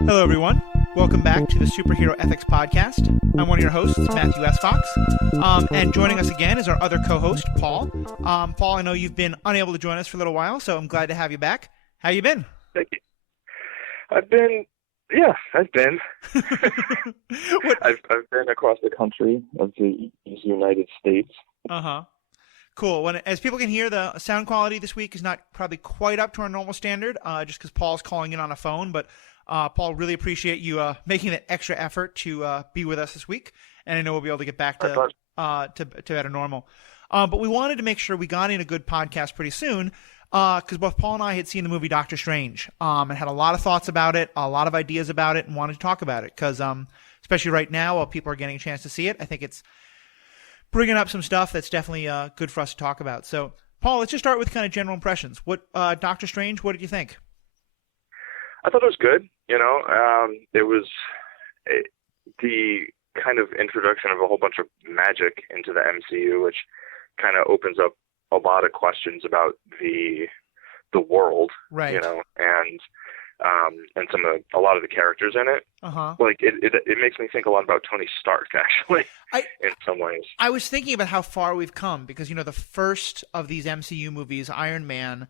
Hello, everyone. Welcome back to the Superhero Ethics Podcast. I'm one of your hosts, Matthew S. Fox. And joining us again is our other co-host, Paul. Paul, I know you've been unable to join us for a little while, so I'm glad to have you back. How you been? Thank you. I've been. I've been across the country of the United States. Uh-huh. Cool. As people can hear, the sound quality this week is not probably quite up to our normal standard, just because Paul's calling in on a phone, but Paul, really appreciate you making that extra effort to be with us this week, and I know we'll be able to get back to better normal. But we wanted to make sure we got in a good podcast pretty soon, because both Paul and I had seen the movie Doctor Strange, and had a lot of thoughts about it, a lot of ideas about it, and wanted to talk about it, because especially right now, while people are getting a chance to see it, I think it's bringing up some stuff that's definitely good for us to talk about. So, Paul, let's just start with kind of general impressions. Doctor Strange, what did you think? I thought it was good. It was the kind of introduction of a whole bunch of magic into the MCU, which kind of opens up a lot of questions about the world, right? And a lot of the characters in it. Uh-huh. Like it makes me think a lot about Tony Stark, actually, in some ways. I was thinking about how far we've come because the first of these MCU movies, Iron Man.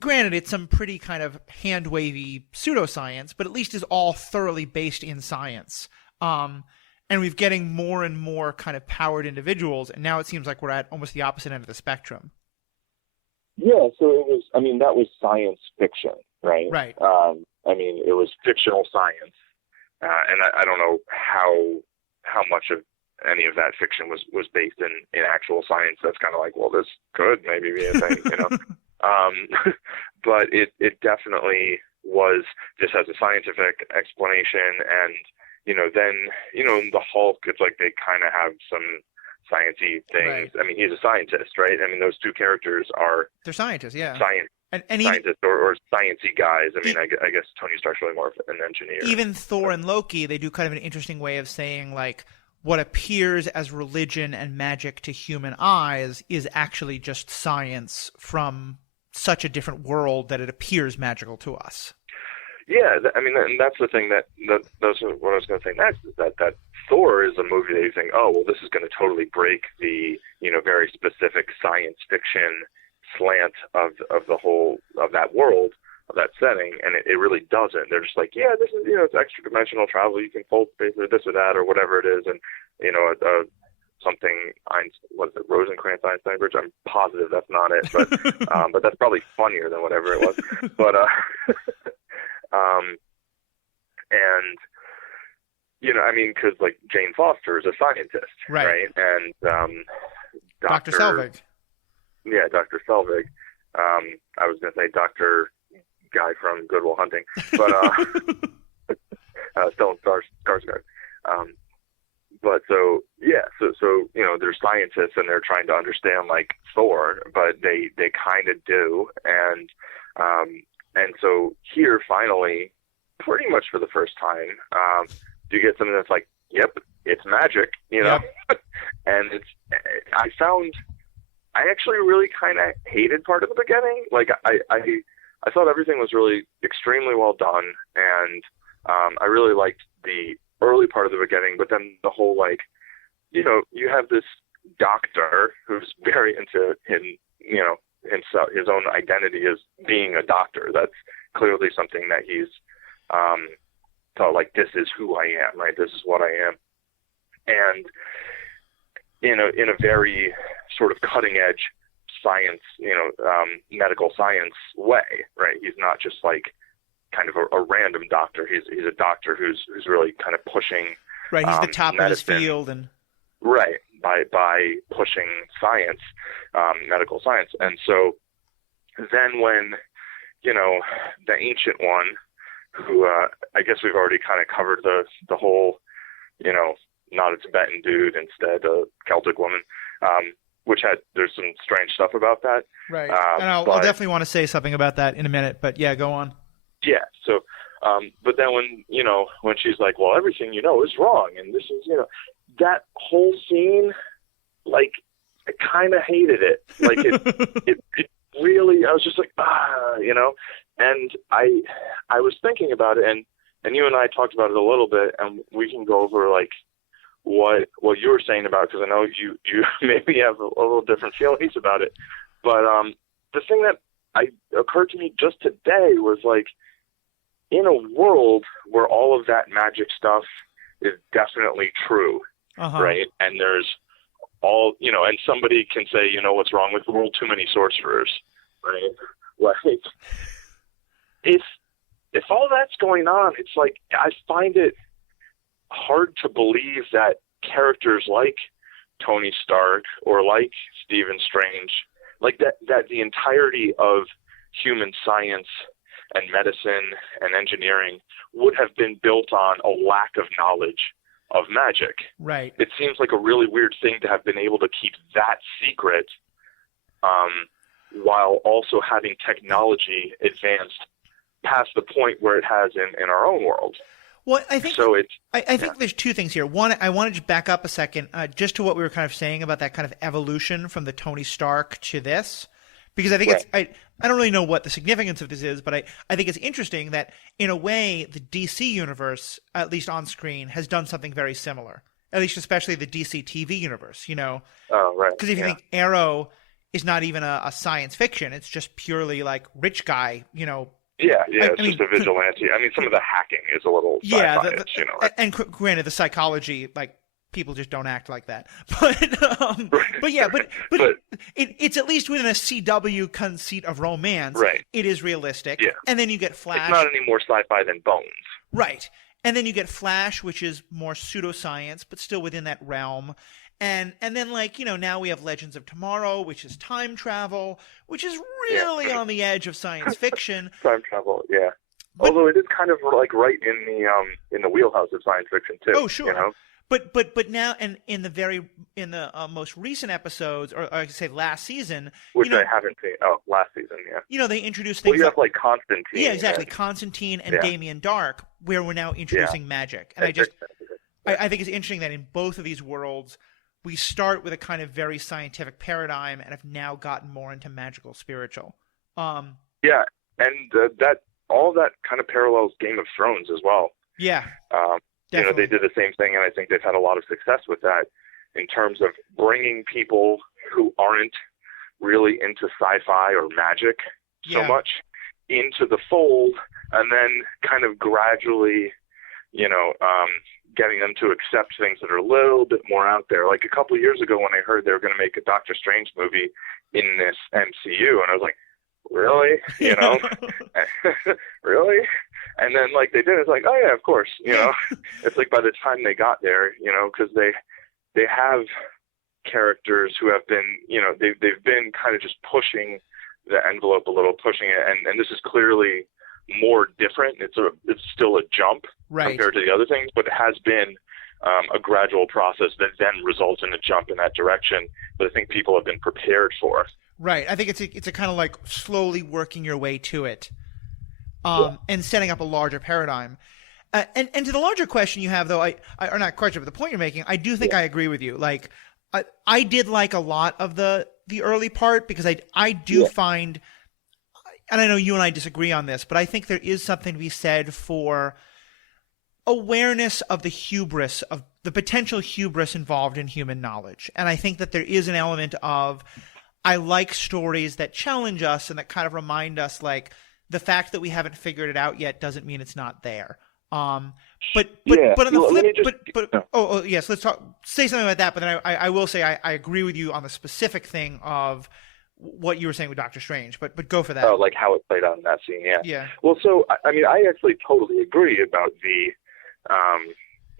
Granted, it's some pretty kind of hand-wavy pseudoscience, but at least is all thoroughly based in science. And we're getting more and more kind of powered individuals, and now it seems like we're at almost the opposite end of the spectrum. Yeah, so that was science fiction, right? Right. It was fictional science, and I don't know how much of any of that fiction was based in actual science. That's kind of like, well, this could maybe be a thing, but it definitely was just as a scientific explanation, and then the Hulk, it's like they kind of have some sciencey things. Right. He's a scientist, right? Those two characters they're scientists, yeah. Scientists or sciencey guys. I guess Tony Stark's really more of an engineer. Even Thor and Loki, they do kind of an interesting way of saying like what appears as religion and magic to human eyes is actually just science from such a different world that it appears magical to us. Yeah, and that's the thing that's what I was going to say next, is that Thor is a movie that you think, oh, well, this is going to totally break the, very specific science fiction slant of the whole, of that world, of that setting, and it really doesn't. They're just like, yeah, this is, it's extra-dimensional travel, you can fold space or this or that or whatever it is, and, something, what is it, Rosencrantz-Einstein Bridge? I'm positive that's not it, but but that's probably funnier than whatever it was. But because like Jane Foster is a scientist, right? And Dr. Selvig. Yeah, Dr. Selvig. I was going to say Dr. Guy from Good Will Hunting, but Stellan Skarsgård. But so they're scientists and they're trying to understand like Thor, but they kind of do, and so here finally, pretty much for the first time, you get something that's like, yep, it's magic, Yep. And I actually really kind of hated part of the beginning. Like I thought everything was really extremely well done, and I really liked the early part of the beginning, but then the whole, like, you have this doctor who's very into himself, his own identity as being a doctor. That's clearly something that he's thought, like, this is who I am, right? This is what I am. And in a very sort of cutting edge science, medical science way, right? He's not just like kind of a random doctor. He's a doctor who's really kind of pushing. Right, he's the top medicine, of his field, and right, by pushing science, medical science. And so then when the Ancient One, who I guess we've already kind of covered the whole, not a Tibetan dude, instead a Celtic woman, which there's some strange stuff about that. Right, and I'll definitely want to say something about that in a minute, but yeah, go on. Yeah, so, but then when she's like, well, everything is wrong, and this is, that whole scene, like, I kind of hated it. Like, it really, I was just like, you know? And I was thinking about it, and you and I talked about it a little bit, and we can go over like what you were saying about it, because I know you maybe have a little different feelings about it. But the thing that occurred to me just today was like, in a world where all of that magic stuff is definitely true, right? And there's all, you know, and somebody can say, you know, what's wrong with the world? Too many sorcerers, right? Like, if all that's going on, it's like, I find it hard to believe that characters like Tony Stark or like Stephen Strange, like that the entirety of human science and medicine and engineering would have been built on a lack of knowledge of magic. Right. It seems like a really weird thing to have been able to keep that secret, while also having technology advanced past the point where it has in our own world. Well, I think so. I think there's two things here. One, I want to just back up a second, just to what we were kind of saying about that kind of evolution from the Tony Stark to this, because I think it's I don't really know what the significance of this is, but I think it's interesting that in a way the DC universe, at least on screen, has done something very similar. At least, especially the DC TV universe, you know. Oh, right. Because if you think Arrow is not even a science fiction, it's just purely like rich guy, you know. Yeah, it's just a vigilante. I mean, some of the hacking is a little sci-fi, you know. Right? And granted, the psychology, like, people just don't act like that. But it's at least within a CW conceit of romance. Right. It is realistic. Yeah. And then you get Flash. It's not any more sci-fi than Bones. Right. And then you get Flash, which is more pseudoscience, but still within that realm. And then, like, you know, now we have Legends of Tomorrow, which is time travel, which is really on the edge of science fiction. Time travel, yeah. Although it is kind of like right in the wheelhouse of science fiction too. Oh, sure. You know? But now, and in the most recent episodes, or I could say last season, which you know, I haven't seen. Oh, last season, yeah. You know, they introduced things. Well, you have like Constantine. Yeah, exactly. Constantine and Damien Dark, where we're now introducing magic, and I think it's interesting that in both of these worlds, we start with a kind of very scientific paradigm and have now gotten more into magical spiritual. Yeah, and that all that kind of parallels Game of Thrones as well. Yeah. You know, they did the same thing, and I think they've had a lot of success with that in terms of bringing people who aren't really into sci-fi or magic so much into the fold, and then kind of gradually, you know, getting them to accept things that are a little bit more out there. Like a couple of years ago when I heard they were going to make a Doctor Strange movie in this MCU, and I was like, really? You know? Really? And then, like, they did. It's like, oh, yeah, of course. You know? It's like by the time they got there, you know, because they have characters who have been, you know, they've been kind of just pushing the envelope a little, pushing it. And this is clearly more different. It's still a jump compared to the other things, but it has been a gradual process that then results in a jump in that direction that I think people have been prepared for. Right. I think it's a kind of like slowly working your way to it, and setting up a larger paradigm. And to the larger question you have, though, or not question, but the point you're making, I do think I agree with you. Like, I did like a lot of the early part, because I do find, and I know you and I disagree on this, but I think there is something to be said for awareness of the hubris, of the potential hubris involved in human knowledge. And I think that there is an element of, I like stories that challenge us and that kind of remind us, like, the fact that we haven't figured it out yet doesn't mean it's not there. But on the flip, yes, let's say something about that. But then I will say I agree with you on the specific thing of what you were saying with Doctor Strange. But go for that. Oh, like how it played out in that scene, yeah. Yeah. Well, so I mean, I actually totally agree about the,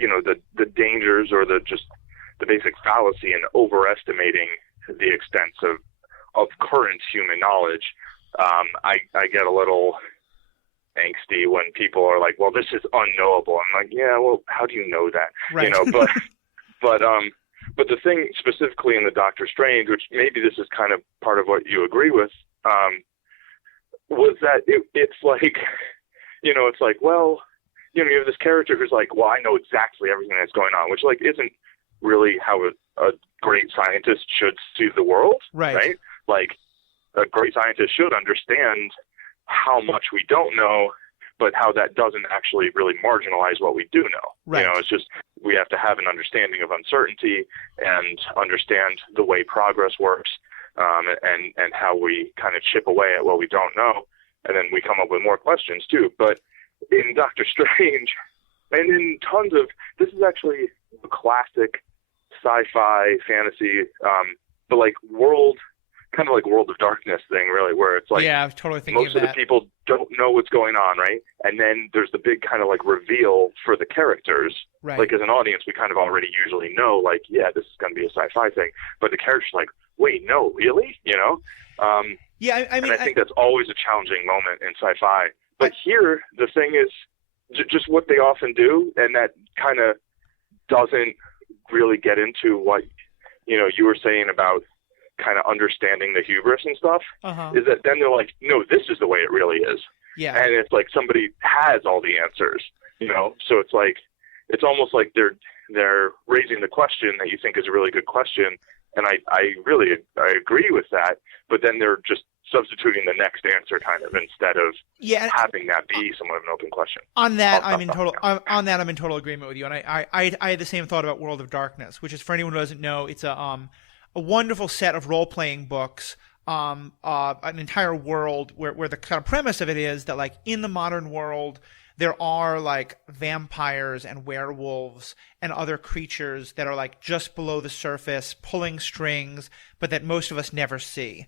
you know, the dangers or the basic fallacy in overestimating the extent of current human knowledge. I get a little angsty when people are like, well, this is unknowable. I'm like, yeah, well, how do you know that? Right. You know, but the thing specifically in the Doctor Strange, which maybe this is kind of part of what you agree with, was that it's like, you know, it's like, well, you know, you have this character who's like, well, I know exactly everything that's going on, which, like, isn't really how a great scientist should see the world, right? Like, a great scientist should understand how much we don't know, but how that doesn't actually really marginalize what we do know. Right. You know, it's just we have to have an understanding of uncertainty and understand the way progress works, and how we kind of chip away at what we don't know, and then we come up with more questions too. But in Doctor Strange, and in tons of, this is actually a classic sci-fi fantasy, but like kind of like World of Darkness thing, really, where it's like, yeah, I was totally thinking most of the people don't know what's going on, right? And then there's the big kind of like reveal for the characters. Right. Like as an audience, we kind of already usually know, like, yeah, this is going to be a sci-fi thing. But the character's like, wait, no, really? You know? Yeah, I mean, and I think that's always a challenging moment in sci-fi. But here, the thing is just what they often do, and that kind of doesn't really get into what, you know, you were saying about kind of understanding the hubris and stuff, is that then they're like, no, this is the way it really is. Yeah. And it's like somebody has all the answers, you know? So it's like, it's almost like they're raising the question that you think is a really good question. And I agree with that, but then they're just substituting the next answer kind of instead of having that be somewhat of an open question. On that, I'm in total agreement with you. And I had the same thought about World of Darkness, which is, for anyone who doesn't know, it's a wonderful set of role-playing books, an entire world where the kind of premise of it is that, like, in the modern world, there are like vampires and werewolves and other creatures that are like just below the surface, pulling strings, but that most of us never see.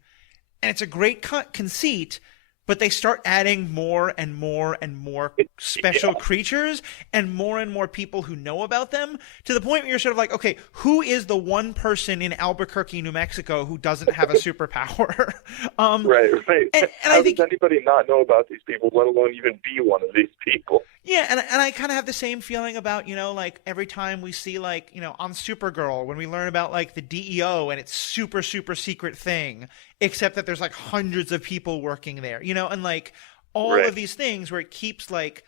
And it's a great conceit, but they start adding more and more and more special creatures and more people who know about them, to the point where you're sort of like, okay, who is the one person in Albuquerque, New Mexico who doesn't have a superpower? Right. And How does anybody not know about these people, let alone even be one of these people? Yeah, and I kind of have the same feeling about, you know, like every time we see, like, you know, on Supergirl, when we learn about like the DEO and its super secret thing, except that there's like hundreds of people working there, you know, and like all of these things where it keeps, like,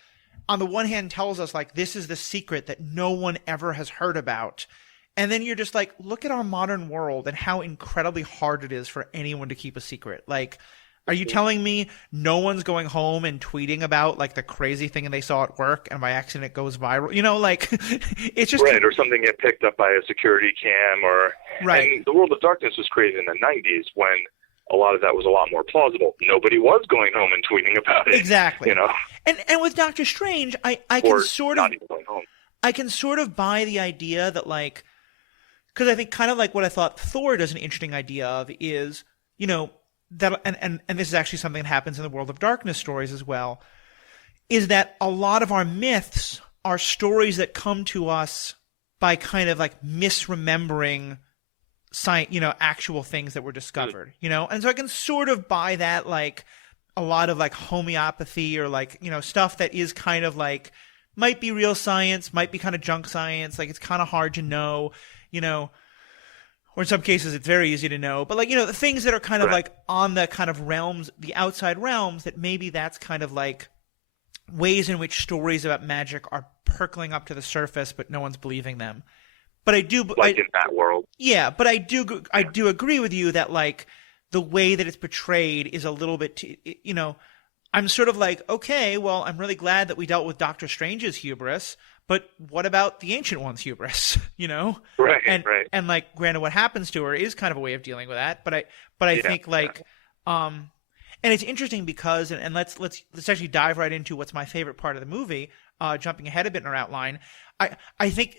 on the one hand tells us like this is the secret that no one ever has heard about. And then you're just like, look at our modern world and how incredibly hard it is for anyone to keep a secret. Like, are you telling me no one's going home and tweeting about like the crazy thing they saw at work and by accident it goes viral? You know, like, it's just or something get picked up by a security cam, or And the World of Darkness was created in the 90s when a lot of that was a lot more plausible. Nobody was going home and tweeting about it. Exactly. You know, and with Doctor Strange, I can sort of not even going home. I can sort of buy the idea that, like, because I think kind of like what I thought Thor does an interesting idea of is, you know, that, and this is actually something that happens in the World of Darkness stories as well, is that a lot of our myths are stories that come to us by kind of like misremembering science, you know, actual things that were discovered, you know? And so I can sort of buy that, like, a lot of like homeopathy or like, you know, stuff that is kind of like, might be real science, might be kind of junk science, like it's kind of hard to know, you know, or in some cases it's very easy to know, but like, you know, the things that are kind of like on the kind of realms, the outside realms, that maybe that's kind of like ways in which stories about magic are percolating up to the surface, but no one's believing them. But I do, like in that world. Yeah, but I do agree with you that, like, the way that it's portrayed is a little bit, you know, I'm sort of like, okay, well, I'm really glad that we dealt with Doctor Strange's hubris, but what about the Ancient One's hubris? You know, and like, granted, what happens to her is kind of a way of dealing with that. But I think like, and it's interesting because, and let's actually dive right into what's my favorite part of the movie. Jumping ahead a bit in our outline, I think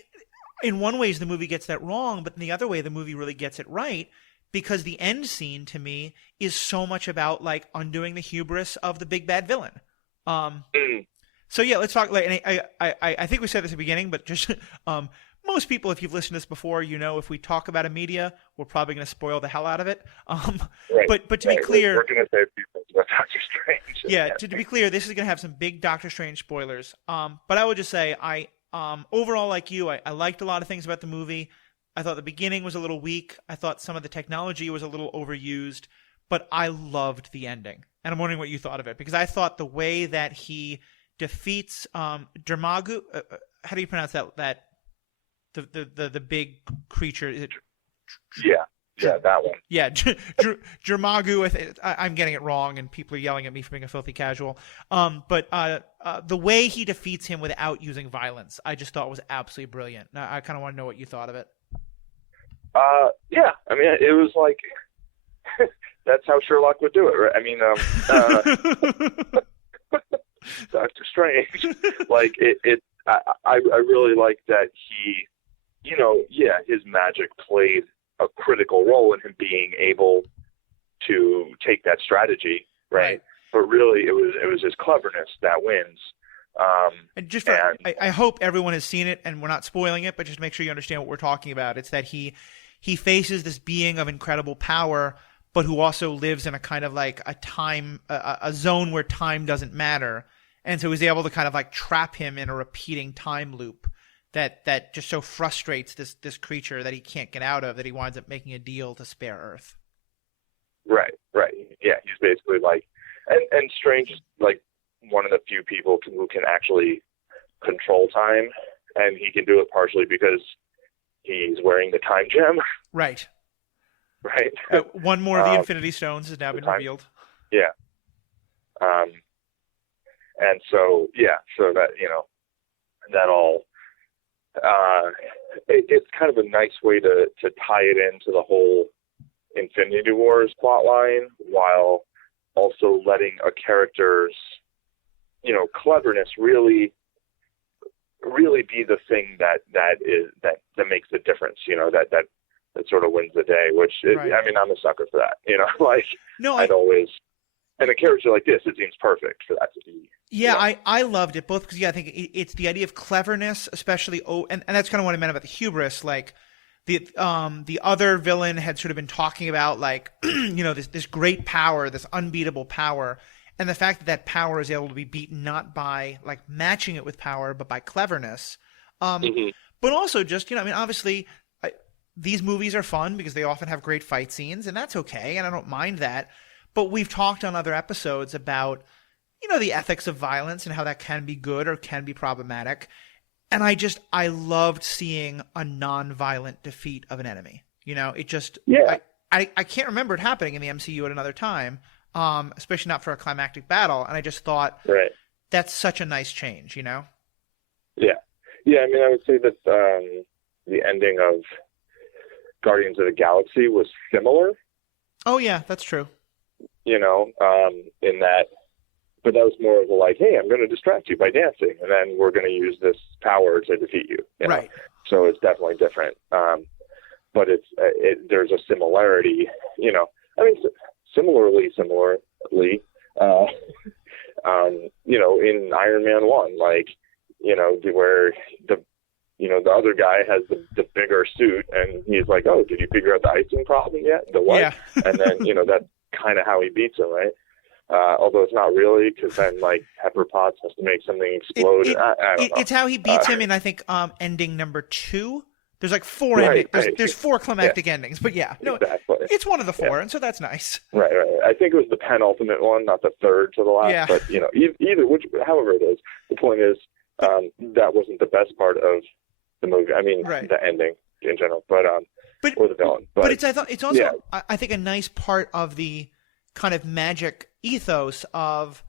in one ways the movie gets that wrong, but in the other way the movie really gets it right. Because the end scene to me is so much about like undoing the hubris of the big bad villain. So yeah, let's talk. Like, and I think we said this at the beginning, but just most people, if you've listened to this before, you know, if we talk about a media, we're probably going to spoil the hell out of it. But to be clear, we're going to say a few things about Doctor Strange. Yeah, to be clear, this is going to have some big Doctor Strange spoilers. But I would just say overall, like you, I liked a lot of things about the movie. I thought the beginning was a little weak. I thought some of the technology was a little overused, but I loved the ending. And I'm wondering what you thought of it, because I thought the way that he defeats Dermagu, how do you pronounce that? The big creature? Is it? Yeah. Yeah, that one. Yeah, Jermagu. I'm getting it wrong, and people are yelling at me for being a filthy casual. But the way he defeats him without using violence, I just thought was absolutely brilliant. Now, I kind of want to know what you thought of it. Yeah, I mean, it was like that's how Sherlock would do it, right? I mean, Doctor Strange, like I really like that he, his magic played a critical role in him being able to take that strategy, right? But really, it was his cleverness that wins. I hope everyone has seen it, and we're not spoiling it, but just make sure you understand what we're talking about. It's that he faces this being of incredible power, but who also lives in a kind of like a zone where time doesn't matter. And so he's able to kind of like trap him in a repeating time loop that just so frustrates this creature that he can't get out of, that he winds up making a deal to spare Earth. Right. Yeah, he's basically like, and Strange is like one of the few people who can actually control time, and he can do it partially because he's wearing the time gem. Right. Right. One more of the Infinity Stones has now been revealed. Yeah. And so that, that all, it's kind of a nice way to tie it into the whole Infinity Wars plotline, while also letting a character's, cleverness really be the thing that makes the difference, that sort of wins the day, which is, right. I mean, I'm a sucker for that, No, I'd always, and a character like this, it seems perfect for that to be. Yeah, I loved it both because I think it's the idea of cleverness, especially, and that's kind of what I meant about the hubris. Like the other villain had sort of been talking about, like, this great power, this unbeatable power, and the fact that power is able to be beaten not by like matching it with power, but by cleverness. But also just, obviously these movies are fun because they often have great fight scenes, and that's okay, and I don't mind that. But we've talked on other episodes about, the ethics of violence and how that can be good or can be problematic. And I loved seeing a non-violent defeat of an enemy. It just, I can't remember it happening in the MCU at another time, especially not for a climactic battle. And I just thought, that's such a nice change, Yeah. Yeah. I mean, I would say that the ending of Guardians of the Galaxy was similar. Oh yeah, that's true. In that, but that was more of a like, hey, I'm going to distract you by dancing, and then we're going to use this power to defeat you. Right. So it's definitely different. But there's a similarity, I mean, similarly, in Iron Man 1, like, where the other guy has the bigger suit, and he's like, oh, did you figure out the icing problem yet? The what? Yeah. And then, that's kind of how he beats him, right? Although it's not really, because then, like, Pepper Potts has to make something explode. I don't know. It's how he beats him in, I think, ending number 2. There's like 4 endings. There's 4 climactic endings, but exactly. It's one of the 4, and so that's nice. Right. I think it was the penultimate one, not the third to the last. Yeah. But either however it is, the point is that wasn't the best part of the movie. I mean, the ending in general, or the villain. But it's also I think a nice part of the kind of magic ethos of.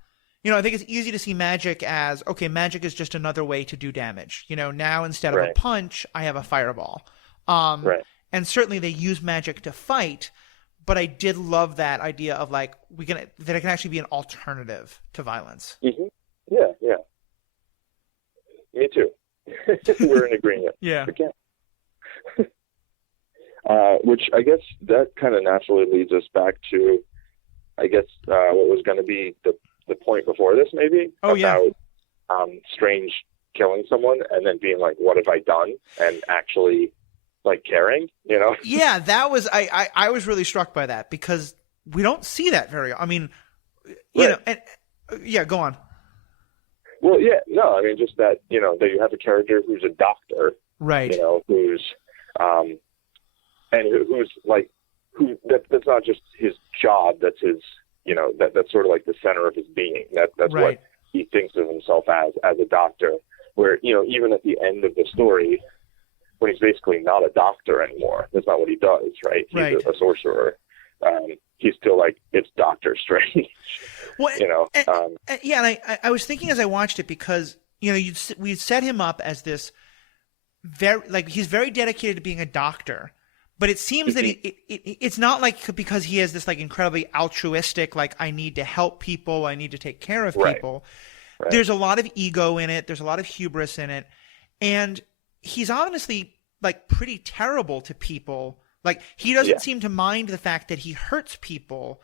I think it's easy to see magic as, okay, magic is just another way to do damage. Now instead of a punch, I have a fireball. And certainly they use magic to fight, but I did love that idea of like, that it can actually be an alternative to violence. Mm-hmm. Yeah. Me too. We're in agreement. Yeah. Again. Which I guess that kind of naturally leads us back to, I guess, what was going to be the point before this, maybe, about Strange killing someone and then being like, what have I done? And actually, like, caring, Yeah, that was, I was really struck by that because we don't see that I mean, know, and, go on. Well, I mean, just that, that you have a character who's a doctor, right? Who's, and who's like, that's not just his job, that's his, that's sort of like the center of his being. That's what he thinks of himself as a doctor. Where, even at the end of the story, when he's basically not a doctor anymore. That's not what he does, right? He's Right. a sorcerer. He's still like, it's Doctor Strange. Well, You know, yeah, and I was thinking as I watched it, because we set him up as this he's very dedicated to being a doctor, but it seems that it's not like because he has this like incredibly altruistic, like, I need to help people, I need to take care of people. Right. There's a lot of ego in it. There's a lot of hubris in it, and he's honestly like pretty terrible to people. Like, he doesn't seem to mind the fact that he hurts people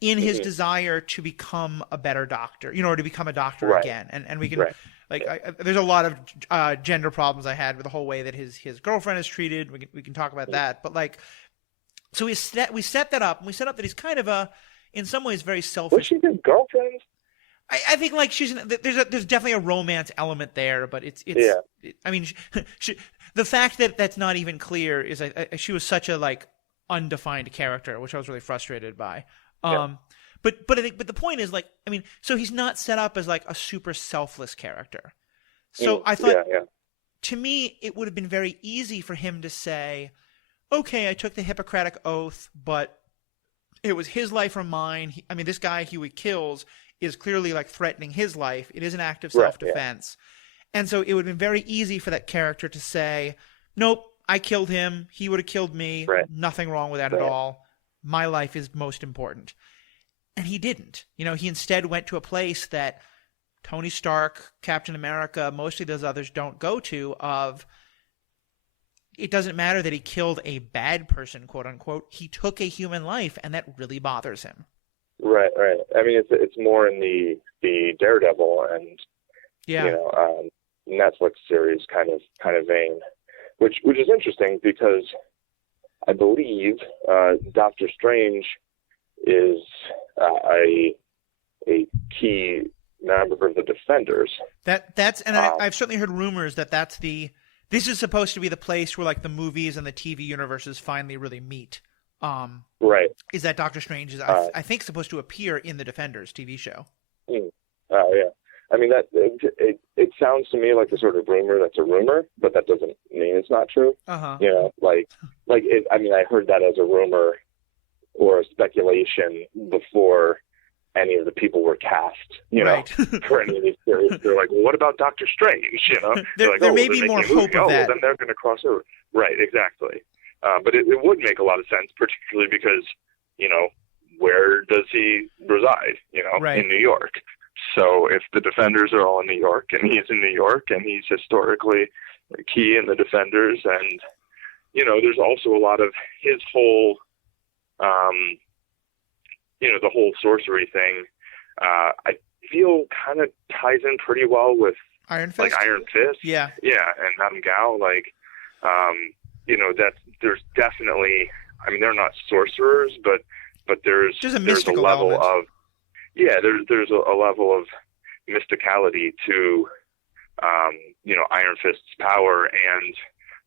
in his desire to become a better doctor, or to become a doctor again. And we can, there's a lot of gender problems I had with the whole way that his girlfriend is treated. We can talk about that. But like, so we set that up, and we set up that he's kind of in some ways very selfish. Was she his girlfriend? I think like there's definitely a romance element there, but I mean, the fact that that's not even clear is she was such a like undefined character, which I was really frustrated by. But I think the point is, like, I mean, so he's not set up as like a super selfless character. So I thought, to me, it would have been very easy for him to say, okay, I took the Hippocratic Oath, but it was his life or mine. I mean, this guy he kills is clearly like threatening his life. It is an act of self-defense. And so it would have been very easy for that character to say, nope, I killed him. He would have killed me. Nothing wrong with that at all. My life is most important. And he didn't. He instead went to a place that Tony Stark, Captain America, most of those others don't go to, of it doesn't matter that he killed a bad person, quote unquote. He took a human life, and that really bothers him. Right. I mean, it's more in the Daredevil and Netflix series kind of vein, which is interesting because I believe Doctor Strange is a key member of the Defenders. I've certainly heard rumors that this is supposed to be the place where like the movies and the TV universes finally really meet. Is that Doctor Strange is I think supposed to appear in the Defenders TV show. I mean, that it sounds to me like the sort of rumor that's a rumor, but that doesn't mean it's not true. I heard that as a rumor or a speculation before any of the people were cast, for any of these series. They're like, well, what about Doctor Strange? There may be more hope of that. Well, then they're going to cross over. Right, exactly. But it would make a lot of sense, particularly because, where does he reside? In New York. So if the Defenders are all in New York, and he's in New York, and he's historically key in the Defenders, and, there's also a lot of his whole, the whole sorcery thing, I feel kind of ties in pretty well with Iron Fist. Like Iron Fist. Yeah, and Madame Gao, that there's definitely, I mean, they're not sorcerers, but there's a mystical level element. of, there's a level of mysticality to, Iron Fist's power and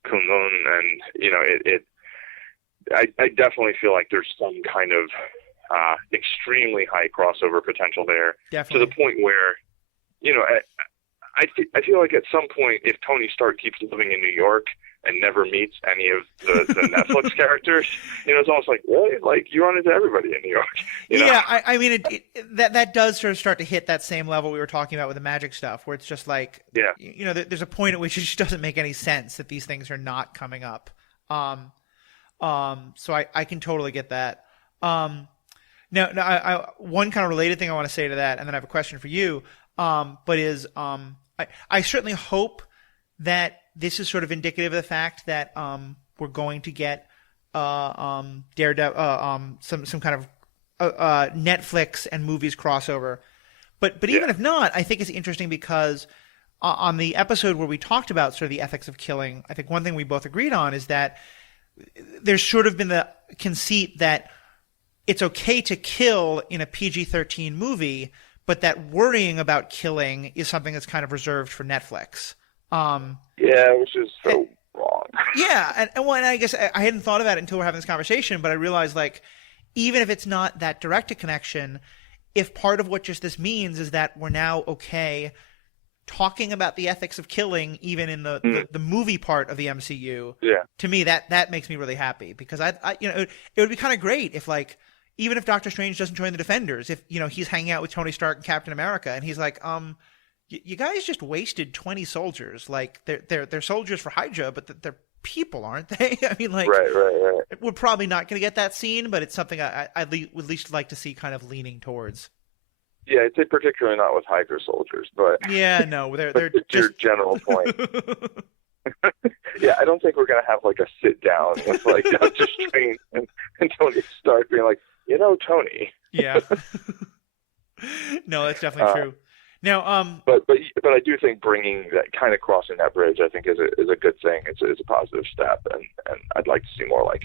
Kunlun, and, I definitely feel like there's some kind of extremely high crossover potential there. Definitely. To the point where, I feel like at some point, if Tony Stark keeps living in New York and never meets any of the Netflix characters, it's almost like, really? Like, you run into everybody in New York. I mean, that does sort of start to hit that same level we were talking about with the magic stuff, where it's just like, there's a point at which it just doesn't make any sense that these things are not coming up. So I can totally get that. Now, one kind of related thing I want to say to that, and then I have a question for you, I certainly hope that this is sort of indicative of the fact that we're going to get Daredevil, some kind of Netflix and movies crossover. But even if not, I think it's interesting because on the episode where we talked about sort of the ethics of killing, I think one thing we both agreed on is that there's sort of been the conceit that it's okay to kill in a PG-13 movie, but that worrying about killing is something that's kind of reserved for Netflix. Which is so wrong. And I guess I hadn't thought about it until we're having this conversation, but I realized, like, even if it's not that direct a connection, if part of what just this means is that we're now okay talking about the ethics of killing, even in the movie part of the MCU. Yeah. To me, that makes me really happy, because I it would be kind of great if, like, even if Doctor Strange doesn't join the Defenders, if, he's hanging out with Tony Stark and Captain America, and he's like, you guys just wasted 20 soldiers. Like, they're soldiers for Hydra, but they're people, aren't they? I mean, like, right. we're probably not going to get that scene, but it's something I would at least like to see kind of leaning towards. Yeah, I'd say particularly not with Hydra soldiers, but yeah, no, they're just your general point. Yeah, I don't think we're gonna have like a sit down with like Doctor Strange and Tony Stark being like, Tony. Yeah. No, that's definitely true. Now, but I do think bringing that, kind of crossing that bridge, I think is a good thing. It's a positive step, and I'd like to see more like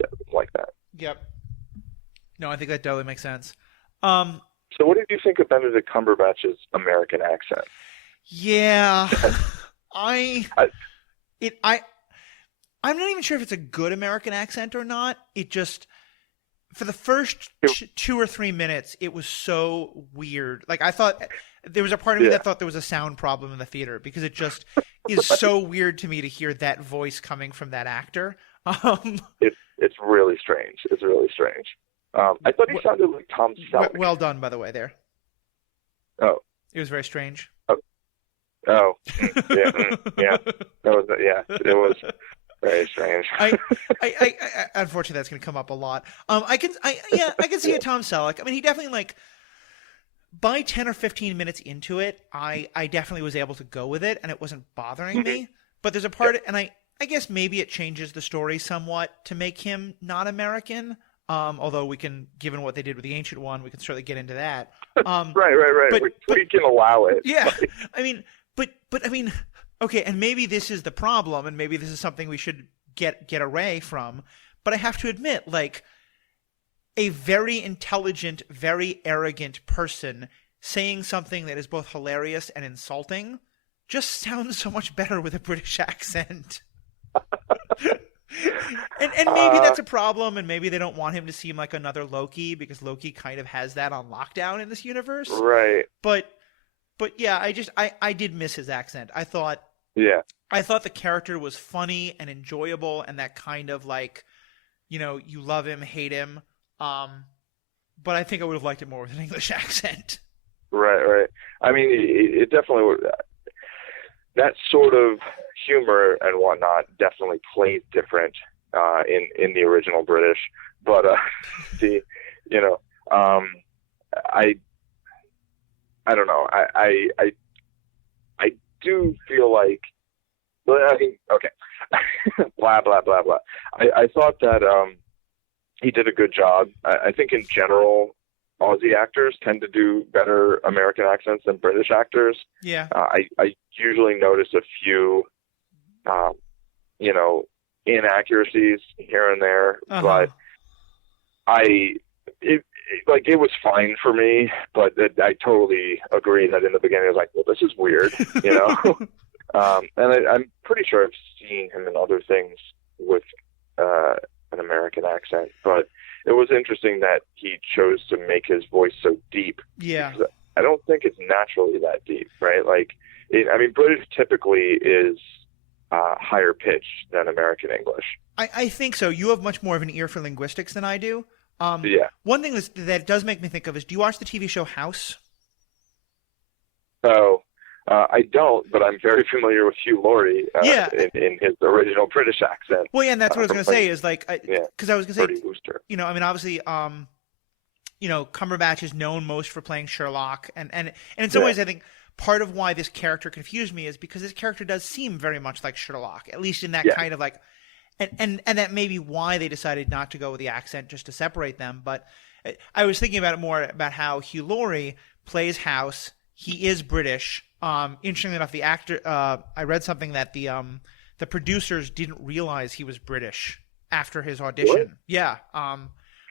that. Yep. No, I think that totally makes sense. So what did you think of Benedict Cumberbatch's American accent? Yeah, I'm not even sure if it's a good American accent or not. It just, for the first 2 or 3 minutes, it was so weird. Like, I thought there was a part of me that thought there was a sound problem in the theater, because it just is so weird to me to hear that voice coming from that actor. It's really strange. It's really strange. I thought he sounded like Tom Selleck. Well done, by the way, there. Oh. It was very strange. Oh. Yeah. It was very strange. I unfortunately, that's going to come up a lot. I can see a Tom Selleck. I mean, he definitely, like, by 10 or 15 minutes into it, I definitely was able to go with it, and it wasn't bothering me. But there's a part, and I guess maybe it changes the story somewhat to make him not American. Although we can, given what they did with the Ancient One, we can certainly get into that. Right. But, we can allow it. Yeah. I mean, but I mean, okay, and maybe this is the problem, and maybe this is something we should get away from. But I have to admit, like, a very intelligent, very arrogant person saying something that is both hilarious and insulting just sounds so much better with a British accent. And maybe that's a problem, and maybe they don't want him to seem like another Loki, because Loki kind of has that on lockdown in this universe. Right. But yeah, I did miss his accent. I thought the character was funny and enjoyable, and that kind of, like, you love him, hate him. But I think I would have liked it more with an English accent. Right. I mean, it definitely would. That sort of humor and whatnot definitely plays different in the original British, but I don't know. I do feel like, I mean, okay, blah blah blah blah. I thought that he did a good job. I think in general, Aussie actors tend to do better American accents than British actors. Yeah. I usually notice a few, inaccuracies here and there, but it was fine for me. But I totally agree that in the beginning I was like, well, this is weird, and I'm pretty sure I've seen him in other things with an American accent, but it was interesting that he chose to make his voice so deep. Yeah. I don't think it's naturally that deep, right? Like, British typically is higher pitched than American English. I think so. You have much more of an ear for linguistics than I do. Yeah. One thing that does make me think of is, do you watch the TV show House? Oh, I don't, but I'm very familiar with Hugh Laurie in his original British accent. Well, yeah, and that's what I was going to say is, like, because I was going to say, Wooster. Obviously, Cumberbatch is known most for playing Sherlock, and in some ways, I think part of why this character confused me is because this character does seem very much like Sherlock, at least in that kind of, like, and that may be why they decided not to go with the accent, just to separate them. But I was thinking about it more about how Hugh Laurie plays House. He is British. Interestingly enough, the actor, I read something that the producers didn't realize he was British after his audition. What? Yeah.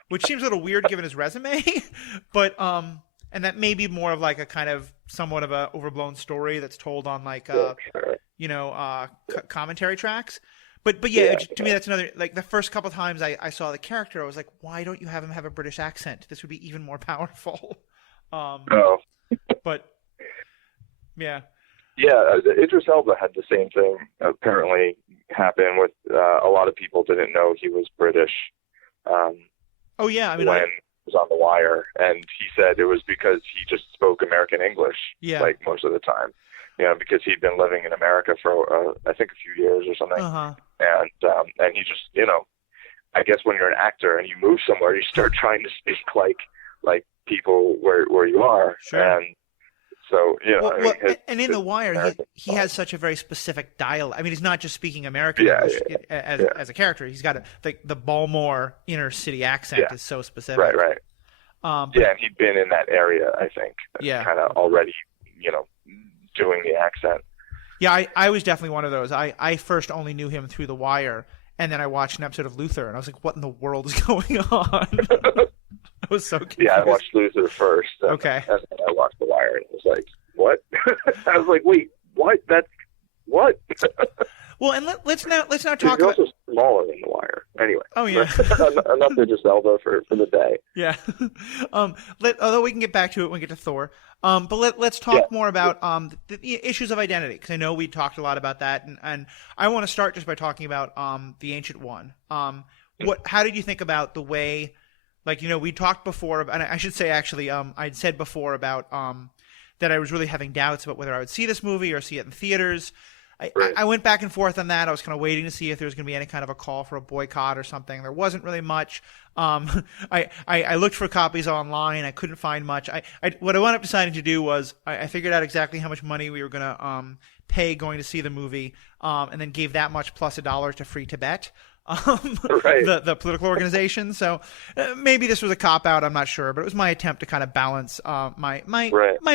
Which seems a little weird given his resume, but and that may be more of like a kind of somewhat of a overblown story that's told on like commentary tracks. But yeah, to me that's another, like, the first couple times I saw the character, I was like, why don't you have him have a British accent? This would be even more powerful. But yeah. Yeah, Idris Elba had the same thing apparently happen with a lot of people didn't know he was British. Oh yeah, I mean, when he was on The Wire, and he said it was because he just spoke American English, yeah, like most of the time, because he'd been living in America for I think a few years or something, and he just, I guess when you're an actor and you move somewhere, you start trying to speak like people where you are, sure. And so, and in The Wire, he has such a very specific dialect. I mean, he's not just speaking American English as a character. He's got the Baltimore inner city accent is so specific. Right. And he'd been in that area, I think, kind of already, doing the accent. Yeah, I was definitely one of those. I first only knew him through The Wire, and then I watched an episode of Luther, and I was like, what in the world is going on? I was so confused. Yeah, I watched Luther first. Okay. And then I watched The Wire, and it was like, what? I was like, wait, what? That's what? Well, and let's now talk about. He's also smaller than The Wire. Anyway. Oh yeah. Enough to just Elba for the day. Yeah. Although we can get back to it when we get to Thor. But let's talk more about the issues of identity, because I know we talked a lot about that, and I want to start just by talking about the Ancient One. How did you think about the way, we talked before, and I should say actually, I'd said before about that I was really having doubts about whether I would see this movie or see it in theaters. I went back and forth on that. I was kind of waiting to see if there was going to be any kind of a call for a boycott or something. There wasn't really much. I looked for copies online. I couldn't find much. What I wound up deciding to do was I figured out exactly how much money we were going to pay going to see the movie, and then gave that much plus $1 to Free Tibet, the political organization. So maybe this was a cop out. I'm not sure, but it was my attempt to kind of balance my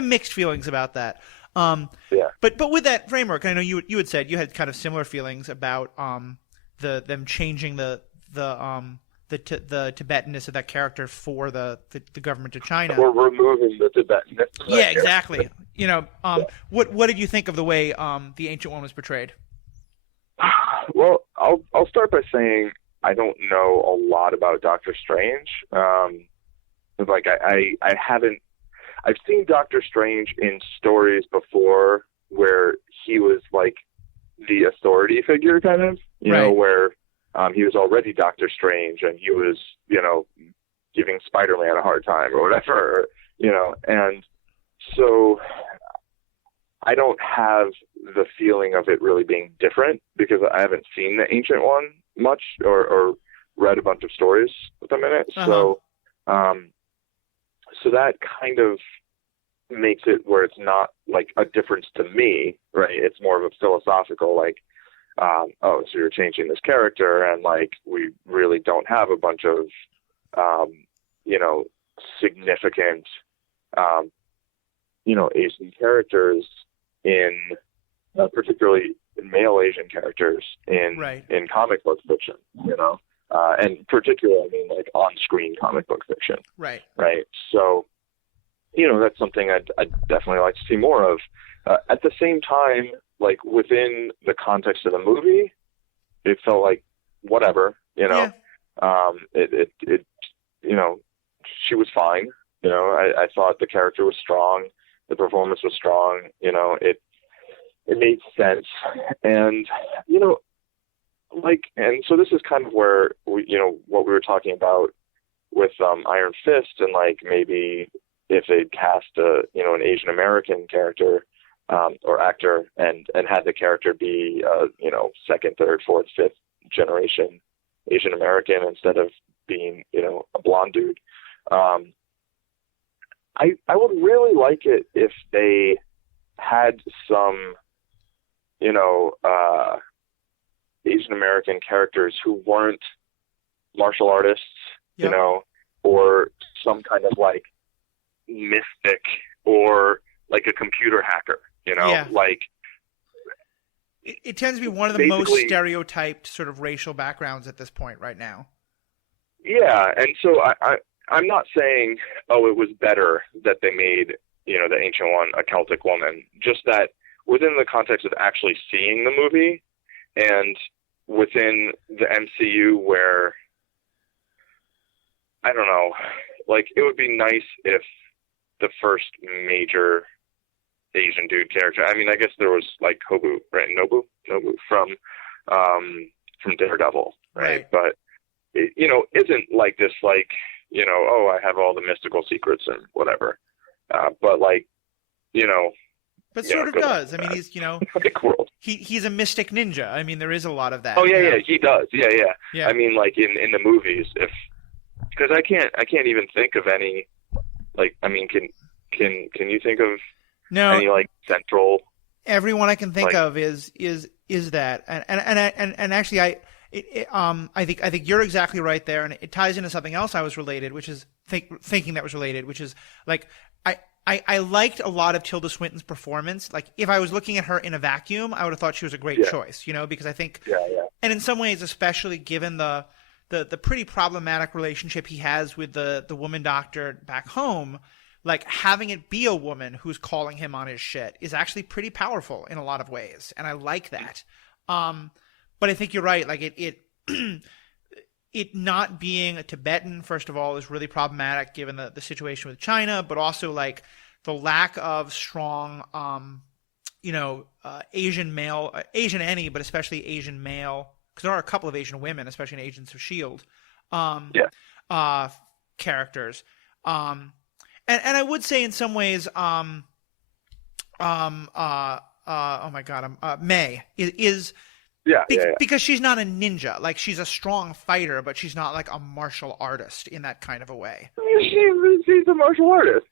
mixed feelings about that. But with that framework, I know you had said you had kind of similar feelings about them changing the Tibetanness of that character for the government of China. Or removing the Tibetanness. Yeah, exactly. What did you think of the way the Ancient One was portrayed? Well, I'll start by saying I don't know a lot about Doctor Strange. I haven't. I've seen Doctor Strange in stories before where he was like the authority figure, kind of, where he was already Doctor Strange and he was, giving Spider-Man a hard time or whatever, and so I don't have the feeling of it really being different because I haven't seen the Ancient One much or read a bunch of stories with him in it. So that kind of makes it where it's not like a difference to me, right? It's more of a philosophical, so you're changing this character, and we really don't have a bunch of, significant, Asian characters in, particularly male Asian characters in comic book fiction, and particularly, on-screen comic book fiction. Right. So, that's something I'd definitely like to see more of. At the same time, within the context of the movie, it felt like whatever, she was fine. I thought the character was strong. The performance was strong. It made sense. And, and so this is kind of where what we were talking about with Iron Fist, and maybe if they'd cast an Asian American character or actor and had the character be second, third, fourth, fifth generation Asian American instead of being a blonde dude. I would really like it if they had some Asian American characters who weren't martial artists, or some kind of mystic or a computer hacker, it tends to be one of the most stereotyped sort of racial backgrounds at this point right now. Yeah. And so I'm not saying, it was better that they made, the Ancient One a Celtic woman, just that within the context of actually seeing the movie and within the MCU where, I don't know, it would be nice if the first major Asian dude character. I mean, I guess there was like Nobu from Daredevil, right? But it, isn't like this, like, oh, I have all the mystical secrets and whatever. But like, but sort of does. I mean, he's, like world. He's a mystic ninja. I mean, there is a lot of that. Oh yeah, he does. Yeah. I mean, like in the movies, because I can't even think of any. Like, I mean, can you think of any like central? Everyone I can think of is that, and actually I think you're exactly right there, and it ties into something else I was related, which is thinking that was related, which is like I liked a lot of Tilda Swinton's performance. Like, if I was looking at her in a vacuum, I would have thought she was a great choice, because I think, and in some ways, especially given the pretty problematic relationship he has with the woman doctor back home, like, having it be a woman who's calling him on his shit is actually pretty powerful in a lot of ways, and I like that. But I think you're right. Like, it not being a Tibetan, first of all, is really problematic given the situation with China, but also like the lack of strong, Asian male, Asian any, but especially Asian male, because there are a couple of Asian women, especially in Agents of S.H.I.E.L.D., characters. And I would say in some ways, oh my God, May is because she's not a ninja. Like, she's a strong fighter, but she's not like a martial artist in that kind of a way. She's a martial artist.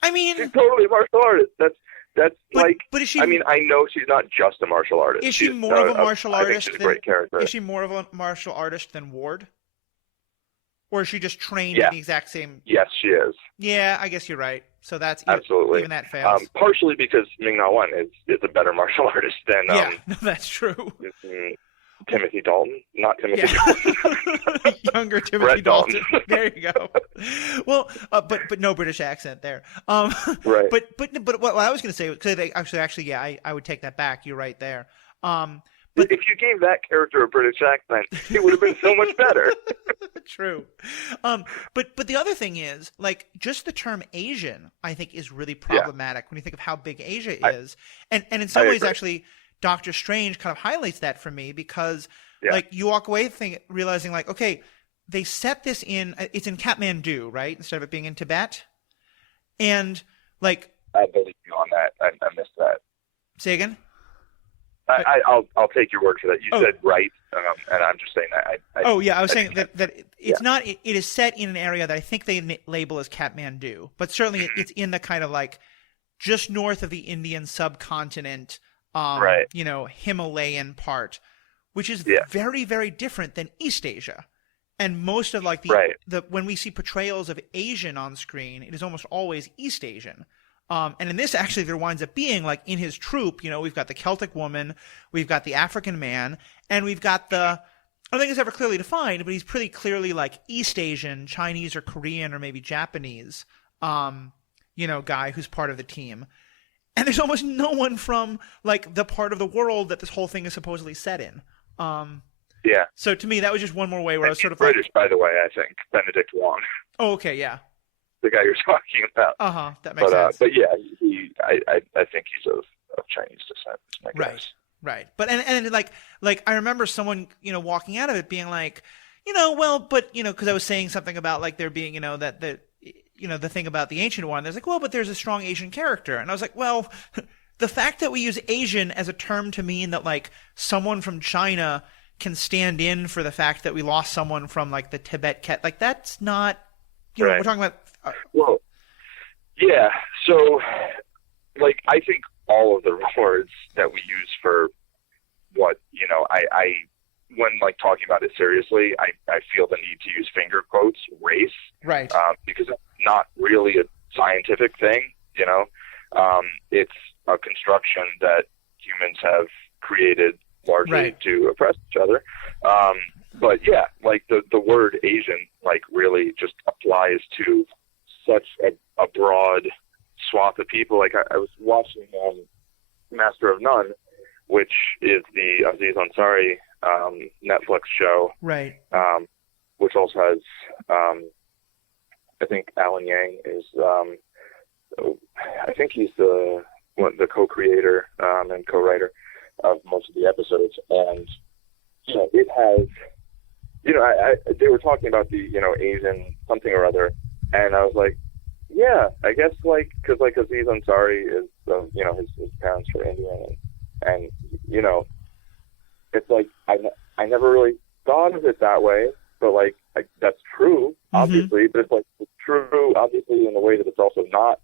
I mean, she's totally a martial artist. But is she? I mean, I know she's not just a martial artist. Is she more of a martial artist? I think she's a great character. Is she more of a martial artist than Ward? Or is she just trained in the exact same? Yes, she is. Yeah, I guess you're right. So that's absolutely even that fails. Partially because Ming-Na Wen is a better martial artist than no, that's true. Timothy Dalton, not Timothy Dalton. Younger Timothy Dalton. There you go. Well, but no British accent there. Right. But what I was going to say, because actually, I would take that back. You're right there. But if you gave that character a British accent, it would have been so much better. True. But the other thing is, like, just the term Asian, I think, is really problematic when you think of how big Asia is. And in some ways, actually, Doctor Strange kind of highlights that for me, because like, you walk away realizing like, okay, they set this it's in Kathmandu, right? Instead of it being in Tibet. And like, I believe you on that. I missed that. Say again? I'll take your word for that. You said right, and I'm just saying that. I was saying that it's not. It is set in an area that I think they label as Kathmandu, but certainly it's in the kind of like just north of the Indian subcontinent, Himalayan part, which is very, very different than East Asia. And most of like when we see portrayals of Asian on screen, it is almost always East Asian. And in this, actually, there winds up being, like, in his troupe, we've got the Celtic woman, we've got the African man, and we've got I don't think it's ever clearly defined, but he's pretty clearly, like, East Asian, Chinese or Korean or maybe Japanese, guy who's part of the team. And there's almost no one from, like, the part of the world that this whole thing is supposedly set in. So to me, that was just one more way where I was sort of British, by the way, I think. Benedict Wong. Oh, okay, yeah. The guy you're talking about. That makes sense. But yeah, I think he's of Chinese descent. Right. But and like I remember someone walking out of it being like, because I was saying something about like there being that the thing about the Ancient One. There's like, well, but there's a strong Asian character, and I was like, well, the fact that we use Asian as a term to mean that like someone from China can stand in for the fact that we lost someone from like the Tibet cat, like that's not. We're talking about. Well, yeah. So, like, I think all of the words that we use for what I when like talking about it seriously, I feel the need to use finger quotes, race, right? Because it's not really a scientific thing. It's a construction that humans have created largely to oppress each other. But yeah, like the word Asian, like, really just applies to such a broad swath of people. Like I was watching Master of None, which is the Aziz Ansari Netflix show, right? Which also has I think Alan Yang is I think he's the the co-creator and co-writer of most of the episodes, and it has, they were talking about the Asian something or other, and I was like, yeah, I guess because Aziz Ansari is his parents were Indian, and it's like I never really thought of it that way, but that's true, obviously, but it's true, obviously, in a way that it's also not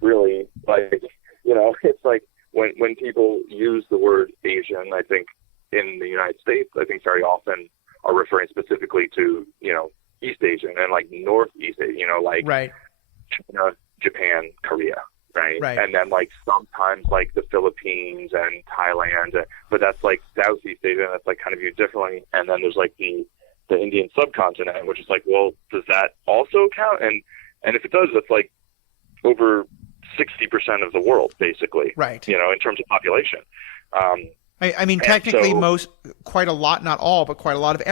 really, it's like when people use the word Asian, I think in the United States, I think very often are referring specifically to, East Asian and Northeast Asian, right. China, Japan, Korea, right? Right. And then sometimes the Philippines and Thailand, but that's Southeast Asia, and that's kind of viewed differently. And then there's the Indian subcontinent, which is well, does that also count? And if it does, that's over 60% of the world, basically. Right. In terms of population. I mean, technically, quite a lot, not all, but quite a lot of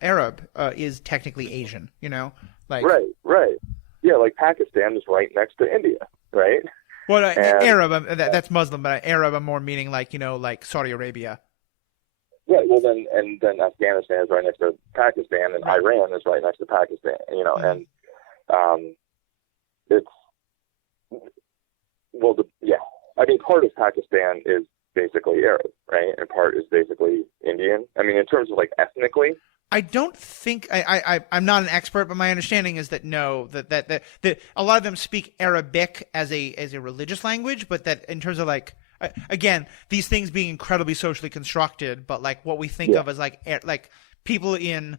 Arab is technically Asian. Right. Yeah, Pakistan is right next to India, right? Well, Arab, that's Muslim, but Arab, I'm more meaning Saudi Arabia. Right. Well, then Afghanistan is right next to Pakistan, and Iran is right next to Pakistan. And it's I mean, part of Pakistan is basically Arab, right? And part is basically Indian. I mean, in terms of ethnically. I don't think I'm not an expert, but my understanding is that that a lot of them speak Arabic as a religious language, but that in terms of again, these things being incredibly socially constructed, but what we think of as people in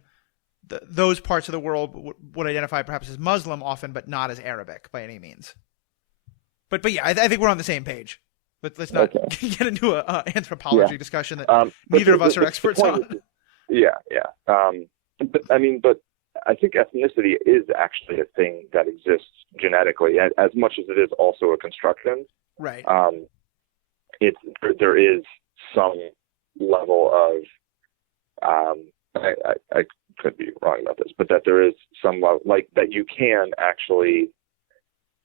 those parts of the world would identify perhaps as Muslim often, but not as Arabic by any means. But yeah, I think we're on the same page. But let's not get into an anthropology discussion that neither of us are experts on. Yeah. But I think ethnicity is actually a thing that exists genetically, as much as it is also a construction. Right. There is some level of I could be wrong about this, but that there is some level, that you can actually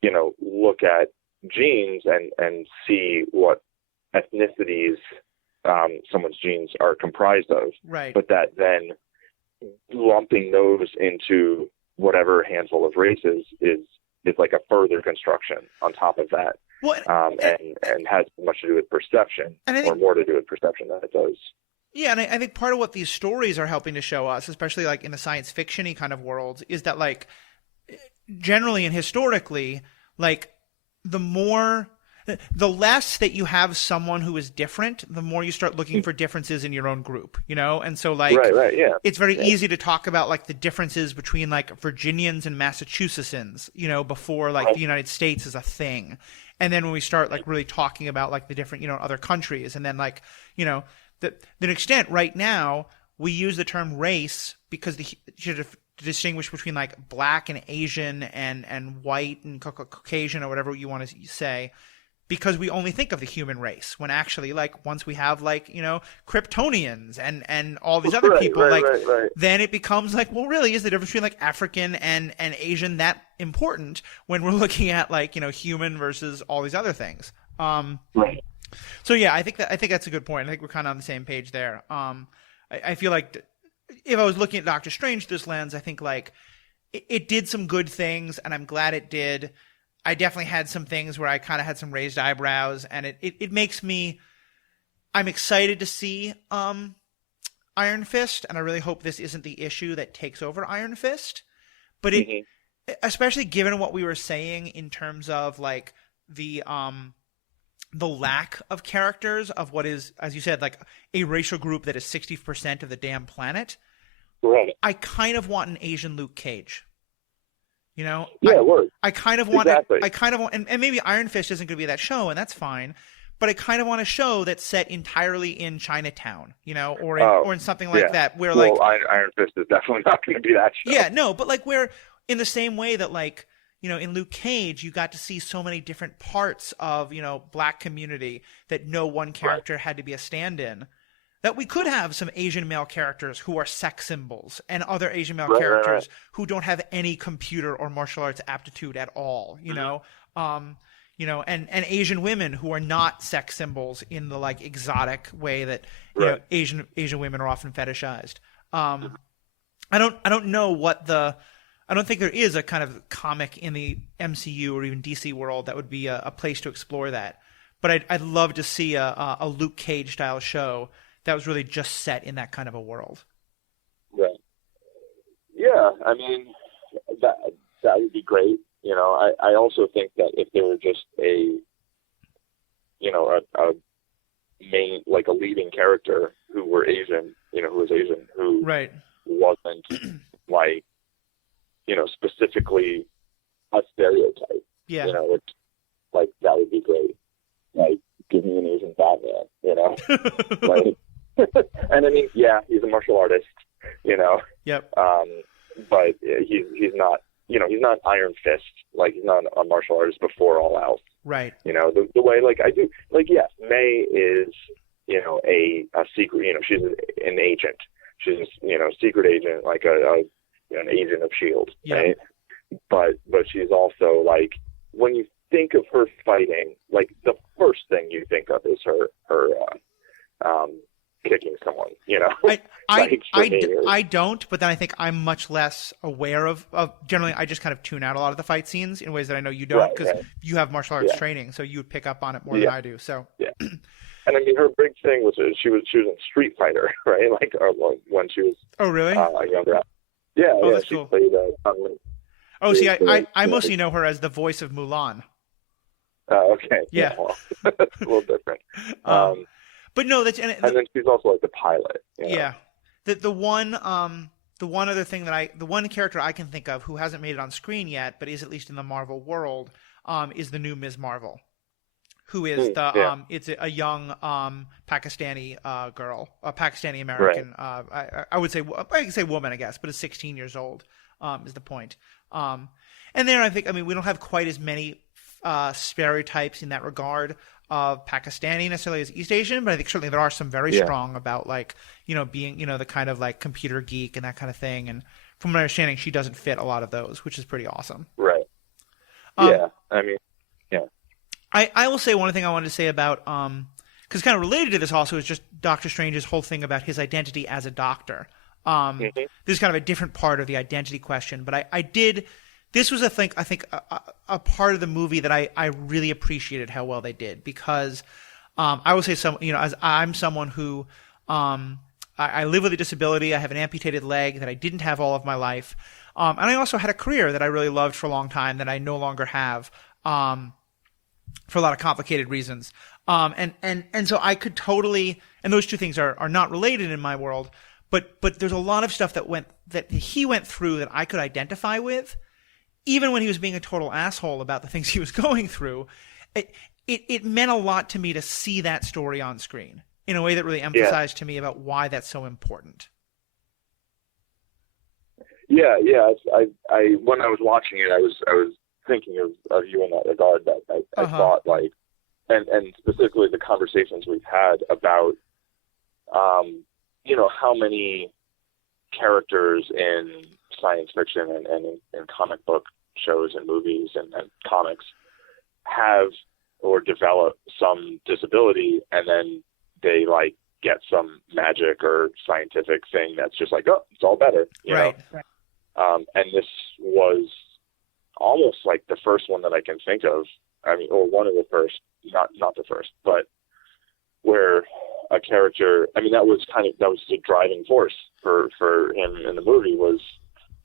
look at genes and see what ethnicities someone's genes are comprised of, right? But that then lumping those into whatever handful of races is a further construction on top of that, and has much to do with perception, or more to do with perception than it does. Yeah, and I think part of what these stories are helping to show us, especially in the science fiction-y kind of worlds, is that generally and historically, the less that you have someone who is different, the more you start looking for differences in your own group, and so right, yeah. It's very easy to talk about the differences between Virginians and Massachusettsons, before the United States is a thing, and then when we start really talking about the different other countries, and then the extent right now we use the term race because to distinguish between black and Asian and white and Caucasian or whatever you want to say, because we only think of the human race when actually once we have Kryptonians and all these other people, then it becomes well, really, is the difference between African and Asian that important when we're looking at human versus all these other things? Right. So yeah, I think that's a good point. I think we're kind of on the same page there. I feel if I was looking at Doctor Strange through this lens, I think it did some good things, and I'm glad it did. I definitely had some things where I kind of had some raised eyebrows, and it makes me. I'm excited to see Iron Fist, and I really hope this isn't the issue that takes over Iron Fist. But especially given what we were saying in terms of the lack of characters of what is, as you said, a racial group that is 60% of the damn planet. Right. I kind of want an Asian Luke Cage. Yeah, I kind of want exactly. And maybe Iron Fist isn't going to be that show, and that's fine. But I kind of want a show that's set entirely in Chinatown, or in something like that, where Iron Fist is definitely not going to be that show. Yeah, no, but where in the same way that in Luke Cage, you got to see so many different parts of, black community that no one character had to be a stand-in, that we could have some Asian male characters who are sex symbols and other Asian male characters who don't have any computer or martial arts aptitude at all, and Asian women who are not sex symbols in the like exotic way that Right. Asian women are often fetishized. I don't know I don't think there is a kind of comic in the MCU or even DC world that would be a place to explore that. But I'd love to see a Luke Cage style show that was really just set in that kind of a world. Right. Yeah, I mean, that would be great. I also think that if there were just a main, like a leading character who was Asian, who Right. wasn't like, specifically a stereotype. Yeah. It's like, that would be great. Like, give me an Asian Batman, like, and I mean, yeah, he's a martial artist, Yep. but he's not, he's not Iron Fist, like he's not a martial artist before all else. Right. The way, like, I do, like, yes, May is, a secret, she's an agent. She's, secret agent, like an agent of S.H.I.E.L.D., Yeah. right? But she's also, like, when you think of her fighting, like, the first thing you think of is her kicking someone, I don't, but then I think I'm much less aware of generally I just kind of tune out a lot of the fight scenes in ways that I know you don't, because you have martial arts training, so you would pick up on it more than I do. So yeah. And I mean, her big thing was she was in Street Fighter, right? Like, when she was really? A younger. Yeah, oh, yeah, that's she cool. played. See, I mostly know her as the voice of Mulan. Okay. Yeah. Well, that's a little different. But no, that's and then she's also like the pilot. Yeah. The one other thing the one character I can think of who hasn't made it on screen yet, but is at least in the Marvel world, is the new Ms. Marvel, who is it's a young Pakistani girl, a Pakistani American. Right. I would say I can say woman, I guess, but is 16 years old. Is the point. And there, I think, I mean, we don't have quite as many stereotypes in that regard of Pakistani necessarily as East Asian, but I think certainly there are some very strong about, like, being, the kind of like computer geek and that kind of thing. And from my understanding, she doesn't fit a lot of those, which is pretty awesome. Right. Yeah. I mean, yeah. I will say one thing I wanted to say about, because kind of related to this also is just Doctor Strange's whole thing about his identity as a doctor. This is kind of a different part of the identity question, but this was I think a part of the movie that I really appreciated how well they did, because I will say as I'm someone who I live with a disability. I have an amputated leg that I didn't have all of my life, and I also had a career that I really loved for a long time that I no longer have for a lot of complicated reasons, and so I could totally, and those two things are not related in my world. But there's a lot of stuff that he went through that I could identify with, even when he was being a total asshole about the things he was going through. It meant a lot to me to see that story on screen in a way that really emphasized to me about why that's so important. Yeah. I when I was watching it, I was thinking of you in that regard. That I thought, like, and specifically the conversations we've had about, how many characters in science fiction and in comic book shows and movies and comics have or develop some disability, and then they, like, get some magic or scientific thing that's just like, oh, it's all better, you know? And this was almost like the first one that I can think of. I mean, or one of the first, not the first, but where a character, I mean, that was the driving force for him in the movie, was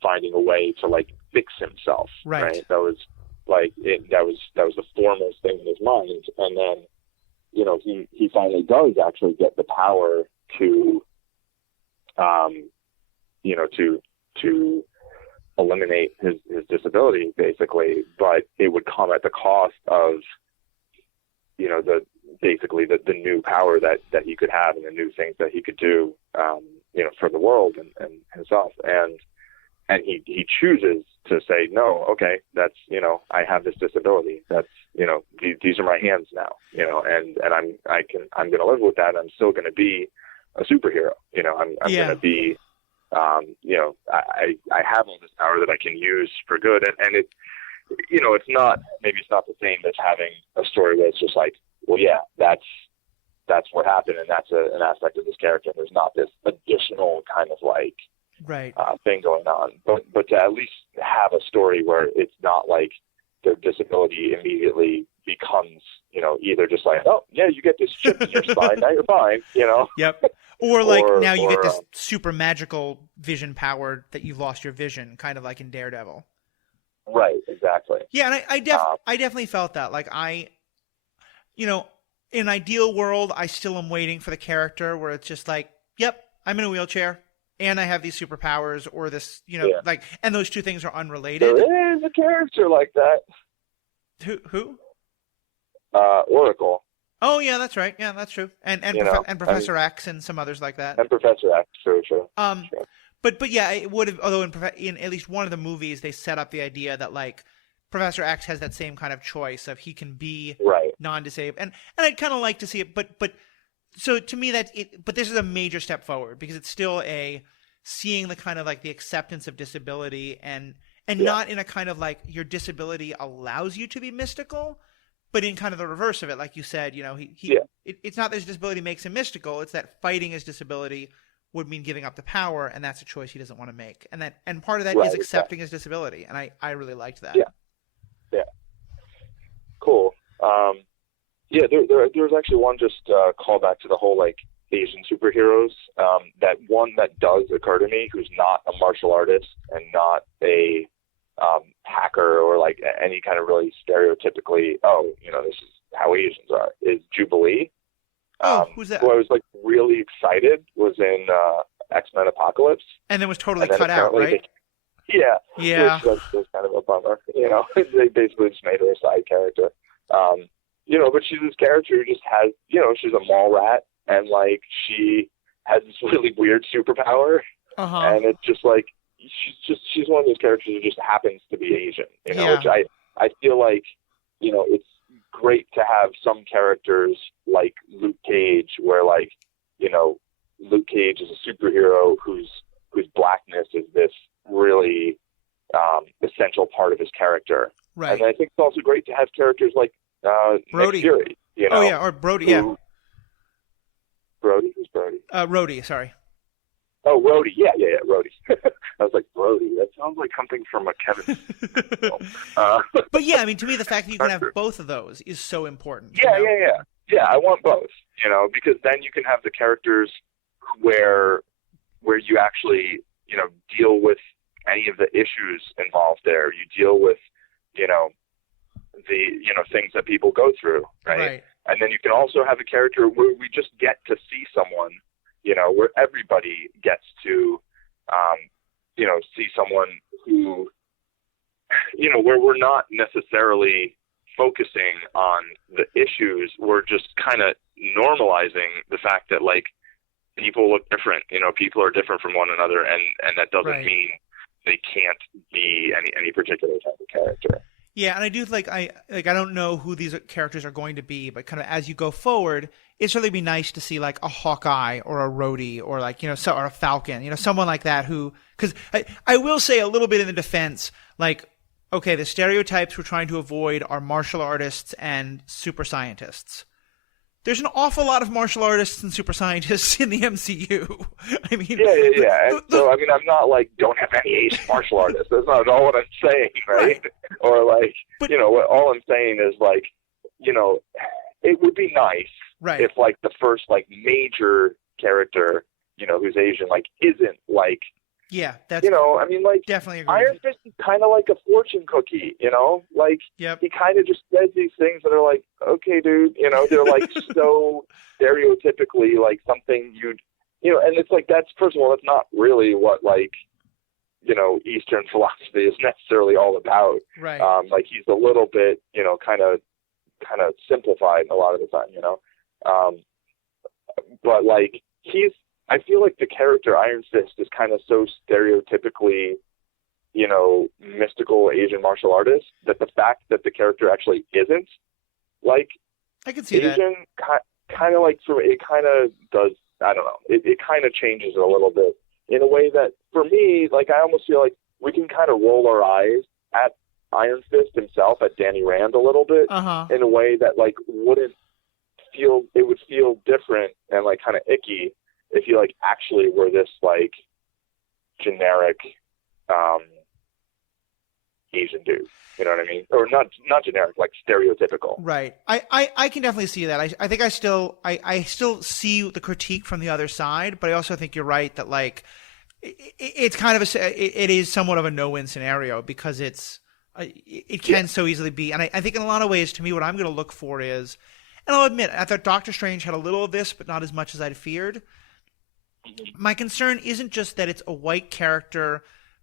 finding a way to, like, fix himself. Right. That was like, that was the foremost thing in his mind. And then, he finally does actually get the power to, to eliminate his disability, basically, but it would come at the cost of, the new power that he could have and the new things that he could do, for the world and himself. And he chooses to say, no, okay, that's, I have this disability. That's, these are my hands now, and I'm going to live with that. I'm still going to be a superhero. I'm going to be, I have all this power that I can use for good. And it's not the same as having a story where it's just like, well, yeah, that's what happened, and that's an aspect of this character. There's not this additional kind of like right thing going on, but to at least have a story where it's not like their disability immediately becomes, either just like, oh yeah, you get this chip in your spine, now you're fine, Yep. Or like now you get this super magical vision power that you've lost your vision, kind of like in Daredevil. Right. Exactly. Yeah, and I definitely felt that. Like in an ideal world, I still am waiting for the character where it's just like, yep, I'm in a wheelchair and I have these superpowers, or this, like, and those two things are unrelated. There is a character like that. Who? Oracle. Oh yeah, that's right. Yeah, that's true. And Professor X and some others like that. And Professor X, sure. But yeah, it would have. Although in at least one of the movies, they set up the idea that like Professor X has that same kind of choice of he can be non-disabled, and I'd kind of like to see it. But so to me but this is a major step forward, because it's still seeing the kind of like the acceptance of disability and not in a kind of like your disability allows you to be mystical, but in kind of the reverse of it, like you said, it's not that his disability makes him mystical; it's that fighting his disability would mean giving up the power, and that's a choice he doesn't want to make. And part of that is accepting his disability, and I really liked that. Yeah. Cool. There's actually one just call back to the whole like Asian superheroes. That one that does occur to me, who's not a martial artist and not a hacker or like any kind of really stereotypically, this is how Asians are, is Jubilee. Who's that? Who I was like really excited was in X-Men Apocalypse, and then was totally cut out, right? Yeah. Which was kind of a bummer. They basically just made her a side character. But she's this character who just has, she's a mall rat, and like she has this really weird superpower, and it's just like she's one of those characters who just happens to be Asian, which I feel like, it's great to have some characters like Luke Cage, where like, Luke Cage is a superhero whose blackness is this really essential part of his character. Right. And I think it's also great to have characters like Brody. Nick Fury. Or Brody. Yeah. Brody? Who's Brody? Rhodey. Sorry. Oh, Rhodey. Yeah, Rhodey. I was like, Brody. That sounds like something from a Kevin film. But yeah, I mean, to me, the fact that you can have both of those is so important. Yeah, I want both, because then you can have the characters where you actually, deal with any of the issues involved there. You deal with, the, things that people go through, right? And then you can also have a character where we just get to see someone, where everybody gets to, see someone who, where we're not necessarily focusing on the issues. We're just kind of normalizing the fact that like people look different, people are different from one another, and that doesn't mean they can't be any particular type of character. Yeah, and I do I don't know who these characters are going to be, but kind of as you go forward, it's really be nice to see like a Hawkeye or a Rhodey or like, or a Falcon, someone like that who, because I will say a little bit in the defense, like, okay, the stereotypes we're trying to avoid are martial artists and super scientists. There's an awful lot of martial artists and super scientists in the MCU. I mean, yeah. And so, I mean, I'm not like, don't have any Asian martial artists. That's not at all what I'm saying, right? Or like, all I'm saying is like, it would be nice if like the first like major character, who's Asian, like isn't like, that's, I mean, like, definitely agree. Iron Fist is kind of like a fortune cookie, like he kind of just says these things that are like, okay, dude, they're like so stereotypically like something you'd, and it's like, that's, first of all, that's not really what like, Eastern philosophy is necessarily all about. Right. Like he's a little bit, kind of simplified a lot of the time, but like I feel like the character Iron Fist is kind of so stereotypically, mystical Asian martial artist that the fact that the character actually isn't like I can see Asian, kind of like it kind of does. I don't know. It kind of changes it a little bit in a way that for me, like I almost feel like we can kind of roll our eyes at Iron Fist himself at Danny Rand a little bit in a way that like would feel different and like kind of icky if he like actually were this like generic Asian dude. You know what I mean? Or not generic, like stereotypical. Right. I can definitely see that. I think I still see the critique from the other side, but I also think you're right that like it's kind of it is somewhat of a no-win scenario because it can so easily be. And I think in a lot of ways, to me, what I'm going to look for is, and I'll admit, I thought Doctor Strange had a little of this, but not as much as I'd feared. My concern isn't just that it's a white character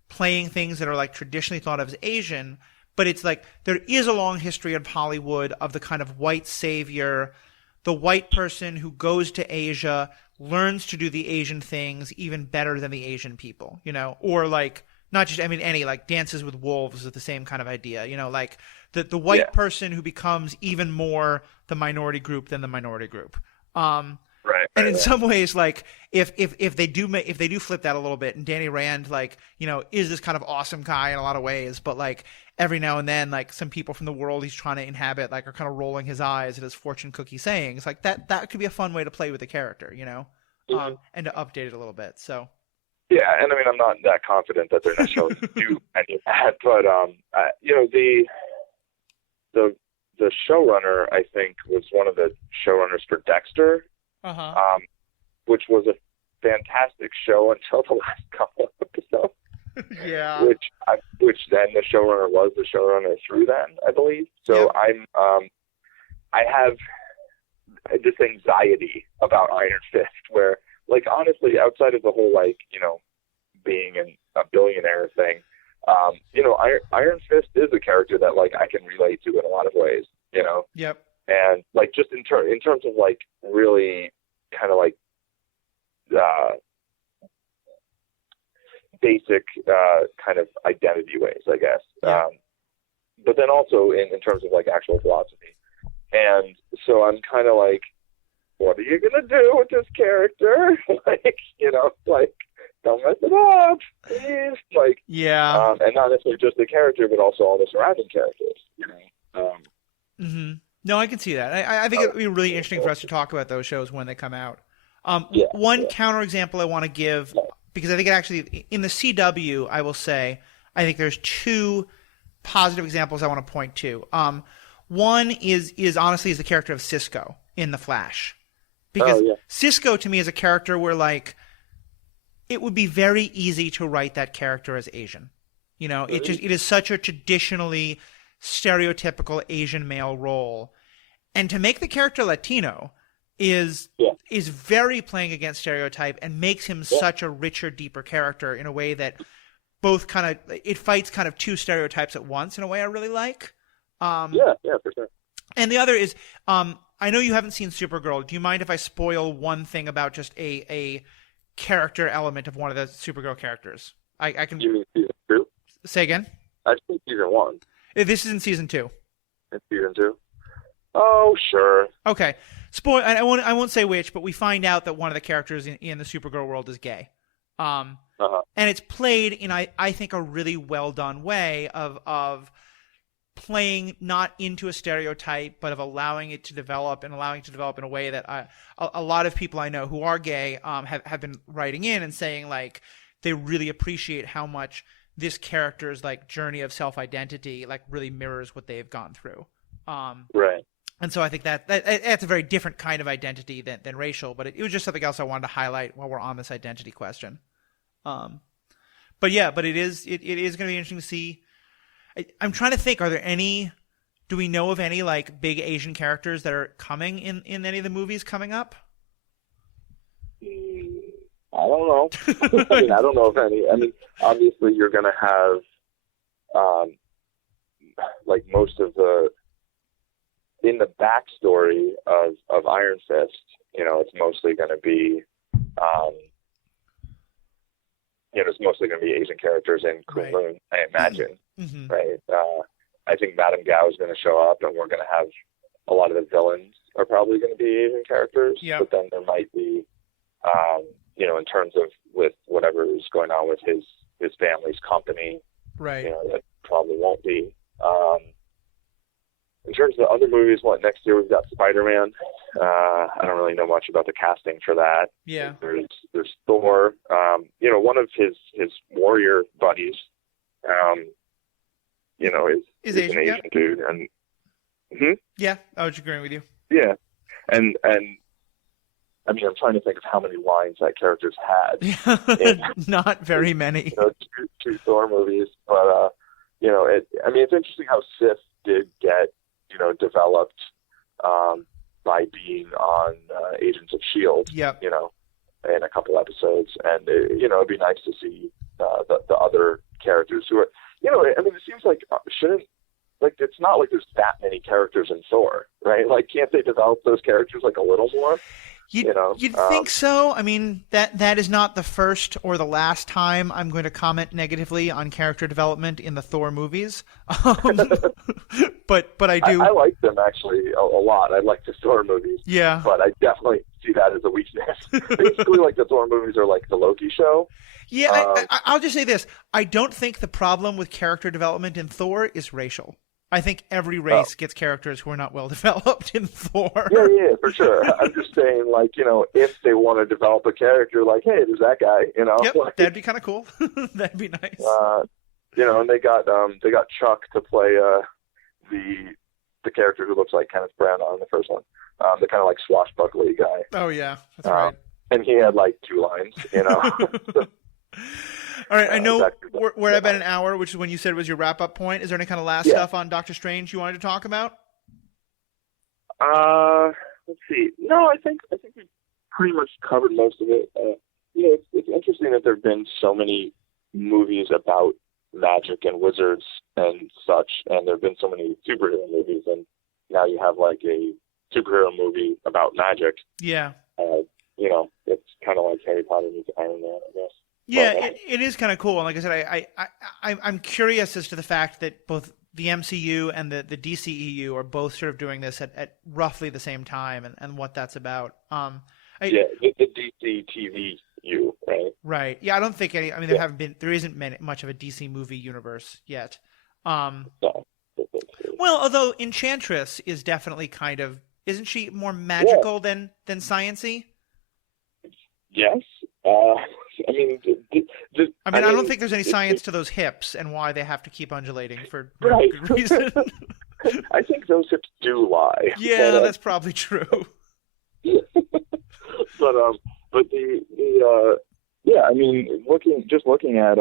playing things that are like traditionally thought of as Asian, but it's like there is a long history of Hollywood of the kind of white savior, the white person who goes to Asia, learns to do the Asian things even better than the Asian people, you know, or like not just, I mean, any like Dances with Wolves is the same kind of idea, you know, like the white person who becomes even more the minority group than the minority group. Right. And in some ways, like if they do flip that a little bit, and Danny Rand, like, you know, is this kind of awesome guy in a lot of ways, but like every now and then, like some people from the world he's trying to inhabit, like are kind of rolling his eyes at his fortune cookie sayings, like that could be a fun way to play with the character, you know, and to update it a little bit. So. Yeah, and I mean, I'm not that confident that they're necessarily do any of that, but you know, the showrunner, I think, was one of the showrunners for Dexter. Which was a fantastic show until the last couple of episodes. Yeah. Which then the showrunner was the showrunner through then, I believe. So I have this anxiety about Iron Fist where, like, honestly, outside of the whole, like, you know, being a billionaire thing, you know, Iron Fist is a character that, like, I can relate to in a lot of ways, you know? Yep. And, like, just in terms of, like, really kind of, like, basic kind of identity ways, I guess. Yeah. But then also in terms of, like, actual philosophy. And so I'm kind of like, what are you going to do with this character? Like, you know, like, don't mess it up, please. Like, yeah. And not necessarily just the character, but also all the surrounding characters, you know. No, I can see that. I think it would be really interesting for us to talk about those shows when they come out. One counterexample I want to give, because I think it actually, in the CW, I will say, I think there's two positive examples I want to point to. One is honestly the character of Cisco in The Flash. Because Cisco, to me, is a character where, like, it would be very easy to write that character as Asian. You know, it is such a traditionally stereotypical Asian male role. And to make the character Latino is very playing against stereotype and makes him such a richer, deeper character in a way that both kind of, it fights kind of two stereotypes at once in a way I really like. For sure. And the other is, I know you haven't seen Supergirl. Do you mind if I spoil one thing about just a character element of one of the Supergirl characters? I can. You mean season 2? Say again? I think season 1. This is in season 2. In season 2? Oh, sure. Okay. Spoil. I won't say which, but we find out that one of the characters in the Supergirl world is gay. And it's played in I think a really well done way of playing not into a stereotype, but of allowing it to develop and allowing it to develop in a way that a lot of people I know who are gay have been writing in and saying, like, they really appreciate how much this character's, like, journey of self-identity, like, really mirrors what they've gone through. Right. And so I think that's a very different kind of identity than racial, but it was just something else I wanted to highlight while we're on this identity question. But it is going to be interesting to see. I'm trying to think, do we know of any, like, big Asian characters that are coming in any of the movies coming up? I don't know. I mean, I don't know of any. I mean, obviously you're going to have, like, most of in the backstory of Iron Fist, you know, it's mostly going to be, it's mostly going to be Asian characters in Kunlun, I imagine. Mm-hmm. Right. I think Madame Gao is going to show up, and we're going to have a lot of the villains are probably going to be Asian characters. Yep. But then there might be, in terms of with whatever is going on with his family's company, right? You know, that probably won't be. In terms of the other movies, next year we've got Spider-Man. I don't really know much about the casting for that. Yeah. There's Thor. One of his warrior buddies, is an Asian dude, and yeah, I was agreeing with you. Yeah, and I mean, I'm trying to think of how many lines that character's had. Not very many. Two Thor movies, but it's interesting how Sif did get developed by being on Agents of Shield. Yep. In a couple episodes, and it'd be nice to see the other characters who are. It seems like it's not like there's that many characters in Thor, right? Like, can't they develop those characters like a little more? You'd think so. I mean, that is not the first or the last time I'm going to comment negatively on character development in the Thor movies. But I do. I like them actually a lot. I like the Thor movies. Yeah. But I definitely see that as a weakness. Basically, like the Thor movies are like the Loki show. Yeah, I'll just say this. I don't think the problem with character development in Thor is racial. I think every race gets characters who are not well developed in Thor. Yeah, for sure. I'm just saying, if they want to develop a character, hey, there's that guy, Yep, that'd be kind of cool. That'd be nice. And they got Chuck to play the character who looks like Kenneth Branagh in the first one, the kind of swashbuckly guy. Oh yeah, that's right. And he had 2 lines, All right, I know we're at about an hour, which is when you said was your wrap-up point. Is there any kind of last stuff on Doctor Strange you wanted to talk about? Let's see. No, I think we pretty much covered most of it. It's interesting that there have been so many movies about magic and wizards and such, and there have been so many superhero movies, and now you have a superhero movie about magic. Yeah. It's kind of like Harry Potter meets Iron Man, I guess. Yeah, it is kind of cool. And like I said, I'm curious as to the fact that both the MCU and the DCEU are both sort of doing this at roughly the same time, and what that's about. The DC TVU, right? Right. Yeah, I don't think any. I mean, there isn't much of a DC movie universe yet. No. Well, although Enchantress is definitely kind of, isn't she more magical than sciencey? Yes. I don't think there's any science to those hips and why they have to keep undulating for no right. good reason. I think those hips do lie. Yeah, that's probably true. But looking at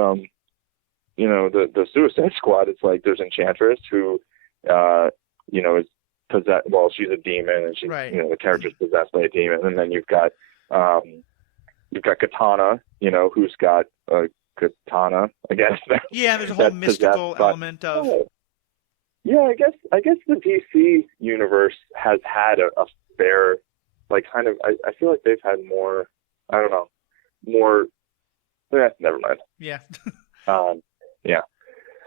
the Suicide Squad, it's like there's Enchantress who is possessed. Well, she's a demon, and she the character's possessed by a demon, and then you've got Katana, who's got a katana, I guess. Yeah, there's a whole mystical element of. Yeah, I guess the DC universe has had a fair, I feel like they've had more. I don't know, more. Never mind. Yeah. Yeah.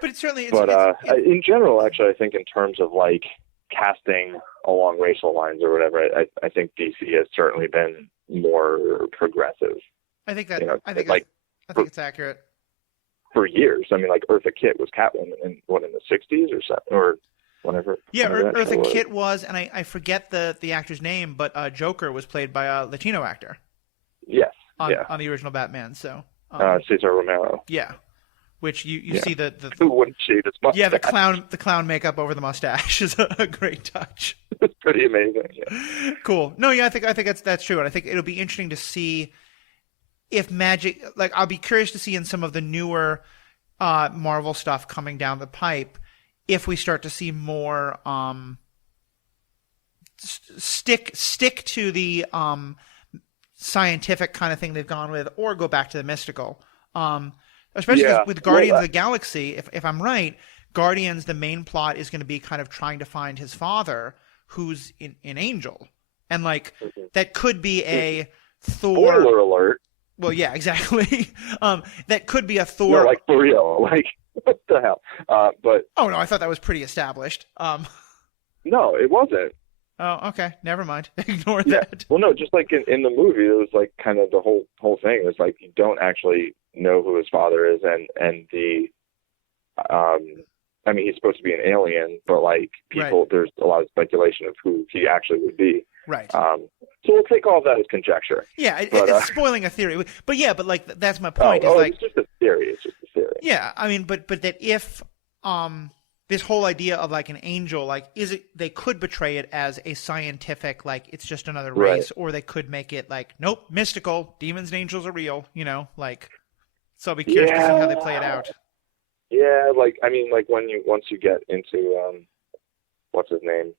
But it's certainly. In general, actually, I think in terms of casting along racial lines or whatever, I think DC has certainly been more progressive. I think I think it's accurate. For years, I mean, Eartha Kitt was Catwoman in the 60s or whatever. Yeah, Eartha Kitt was, and I forget the actor's name, but Joker was played by a Latino actor. Yes. On the original Batman, so. Cesar Romero. Yeah, which you see the who wouldn't shave his mustache? Yeah, the clown makeup over the mustache is a great touch. It's pretty amazing. Yeah. Cool. No, yeah, I think that's true, and I think it'll be interesting to see if magic. I'll be curious to see in some of the newer Marvel stuff coming down the pipe if we start to see more stick to the scientific kind of thing they've gone with, or go back to the mystical. Especially with Guardians of the Galaxy, if I'm right, Guardians, the main plot is going to be kind of trying to find his father, who's an angel. And that could be a Thor. Spoiler alert. Well, yeah, exactly. That could be a Thor. No, for real. What the hell? But. Oh, no, I thought that was pretty established. No, it wasn't. Oh, okay. Never mind. Ignore that. Well, no, just in the movie, it was kind of the whole thing. It was you don't actually know who his father is, and the I mean, he's supposed to be an alien, but like Right. there's a lot of speculation of who he actually would be. Right. So we'll take all of that as conjecture. Yeah, But, it's spoiling a theory. But yeah, but like that's my oh, point. Is oh, like it's just a theory. It's just a theory. yeah, I mean, but that if this whole idea of like an angel, like they could portray it as a scientific, like it's just another race, or they could make it like nope, mystical, demons and angels are real, like. So I'll be curious to see how they play it out. Yeah, like I mean, like once you get into what's his name,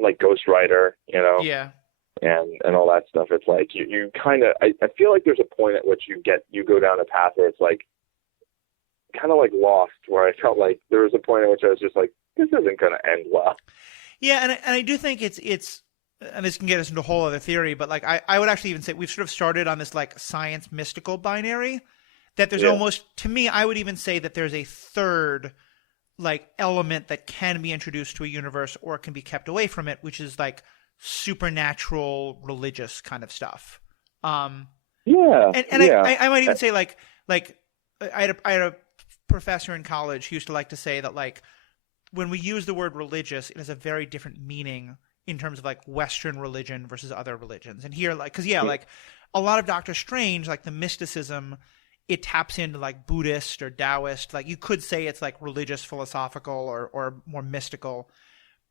like Ghost Rider, Yeah. and all that stuff. It's like you kind of I feel like there's a point at which you go down a path where it's like kind of like Lost, where I felt like there was a point at which I was just like, this isn't going to end well. Yeah, and I do think it's and this can get us into a whole other theory, but like I would actually even say we've sort of started on this like science mystical binary that there's almost, to me, I would even say that there's a third like element that can be introduced to a universe or can be kept away from it, which is like supernatural religious kind of stuff. I might even say like I had a professor in college who used to like to say that like when we use the word religious, it has a very different meaning in terms of like Western religion versus other religions. And here, like, like a lot of Doctor Strange, like the mysticism, it taps into like Buddhist or Taoist. Like you could say it's like religious, philosophical, or more mystical.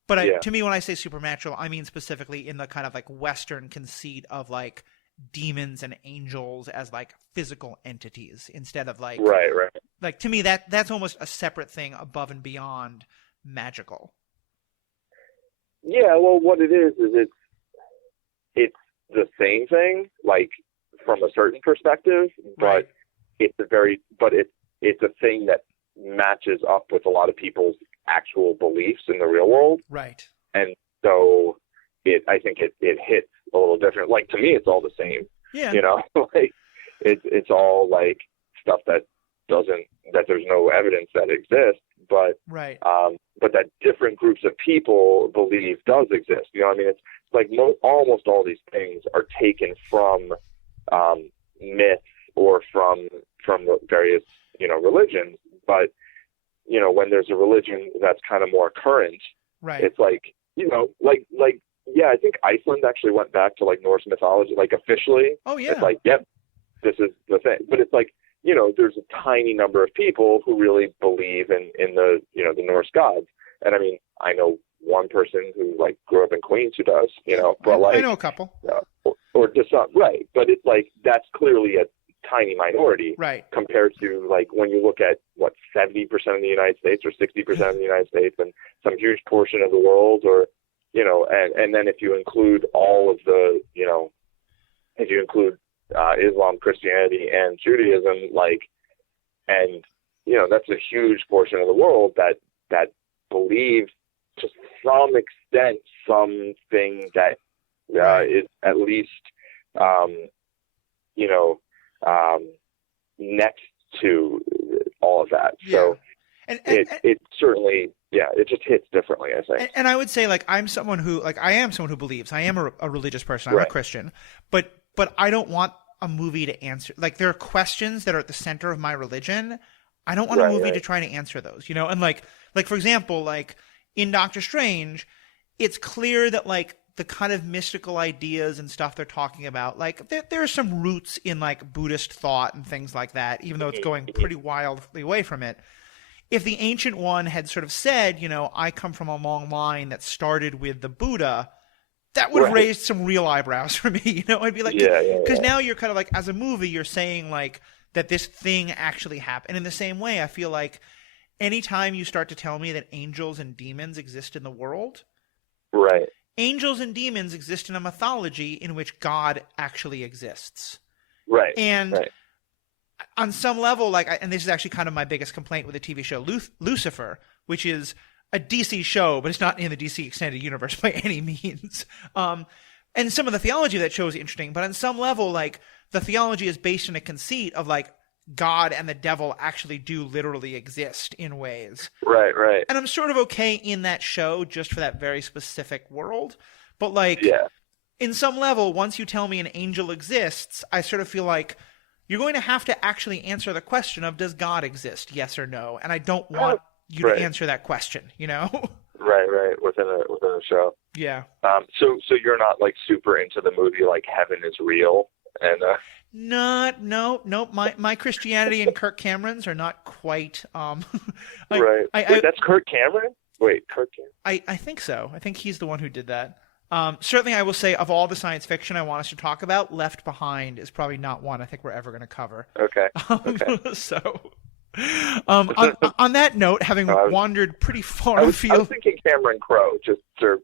But to me, when I say supernatural, I mean specifically in the kind of like Western conceit of like demons and angels as like physical entities instead of like right. Like to me, that's almost a separate thing above and beyond magical. Yeah, well, what it is it's the same thing, like from a certain perspective, but right. it's a thing that matches up with a lot of people's actual beliefs in the real world. Right. And so I think it hits a little different. Like to me, it's all the same. Yeah. Like it's all like stuff that there's no evidence that exists, but right. But that different groups of people believe does exist. I mean, it's like almost all these things are taken from myths or from the various religions. But when there's a religion that's kind of more current, right. It's like I think Iceland actually went back to like Norse mythology, like officially. Oh yeah. It's like, yep, this is the thing. But it's like, there's a tiny number of people who really believe in the the Norse gods. And I mean, I know one person who like grew up in Queens who does, but I know a couple. Or just not right. But it's like that's clearly a tiny minority, right? Compared to like when you look at 70% of the United States or 60% of the United States and some huge portion of the world, or and then if you include all of the if you include Islam, Christianity, and Judaism, and that's a huge portion of the world that believes to some extent something that is at least next to all of that. Yeah. So it certainly it just hits differently, I think. And I would say I am someone who believes. I am a religious person. I'm a Christian, but I don't want a movie to answer. Like there are questions that are at the center of my religion. I don't want a movie to try to answer those, and like for example, in Doctor Strange, it's clear that the kind of mystical ideas and stuff they're talking about, there are some roots in Buddhist thought and things like that, even though it's going pretty wildly away from it. If the Ancient One had sort of said, I come from a long line that started with the Buddha, that would have raised some real eyebrows for me. I'd be like, because now you're kind of as a movie, you're saying that this thing actually happened. And in the same way, I feel like anytime you start to tell me that angels and demons exist in the world, right? Angels and demons exist in a mythology in which God actually exists. Right. And on some level, and this is actually kind of my biggest complaint with the TV show Lucifer, which is a DC show, but it's not in the DC extended universe by any means. And some of the theology of that show is interesting, but on some level, the theology is based on a conceit of God and the devil actually do literally exist in ways. Right. And I'm sort of okay in that show just for that very specific world. But in some level, once you tell me an angel exists, I sort of feel like you're going to have to actually answer the question of, does God exist? Yes or no? And I don't want you Right. to answer that question, Right. Within a show. Yeah. So you're not like super into the movie like Heaven is Real and No. My Christianity and Kirk Cameron's are not quite. right. Wait, that's Kirk Cameron? Wait, Kirk Cameron? I think so. I think he's the one who did that. Certainly, I will say of all the science fiction I want us to talk about, Left Behind is probably not one I think we're ever going to cover. Okay. So, on that note, having wandered pretty far afield, I was thinking Cameron Crowe, just for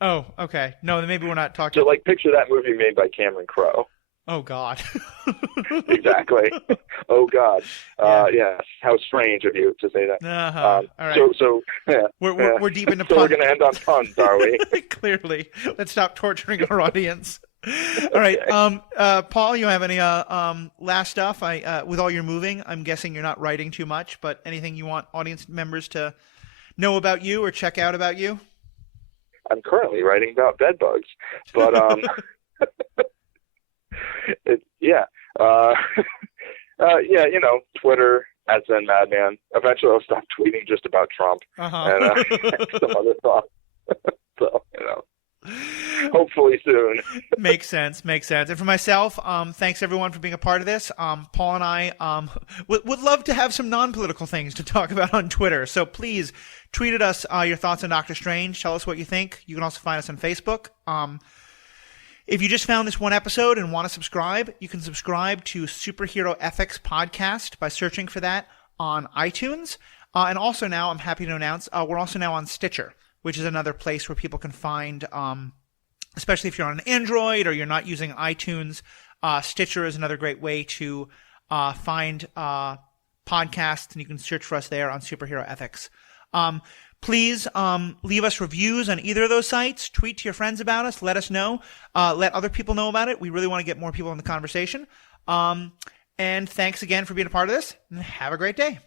Oh, okay. No, then maybe we're not talking. So, like, picture that movie made by Cameron Crowe. Oh God. Exactly. Oh God. Yes. How strange of you to say that. All right. So yeah. We're deep into. So we're going to end on puns, are we? Clearly. Let's stop torturing our audience. All right. Paul, you have any last stuff? With all your moving, I'm guessing you're not writing too much, but anything you want audience members to know about you or check out about you? I'm currently writing about bed bugs, but Twitter @ZenMadman. Eventually, I'll stop tweeting just about Trump and some other thoughts. So hopefully soon. Makes sense. And for myself, thanks everyone for being a part of this. Paul and I would love to have some non-political things to talk about on Twitter. So please tweet at us your thoughts on Doctor Strange. Tell us what you think. You can also find us on Facebook. If you just found this one episode and want to subscribe, you can subscribe to Superhero Ethics Podcast by searching for that on iTunes. And also now, I'm happy to announce, we're also now on Stitcher, which is another place where people can find, especially if you're on an Android or you're not using iTunes, Stitcher is another great way to find podcasts, and you can search for us there on Superhero Ethics. Please leave us reviews on either of those sites. Tweet to your friends about us. Let us know. Let other people know about it. We really want to get more people in the conversation. And thanks again for being a part of this. And have a great day.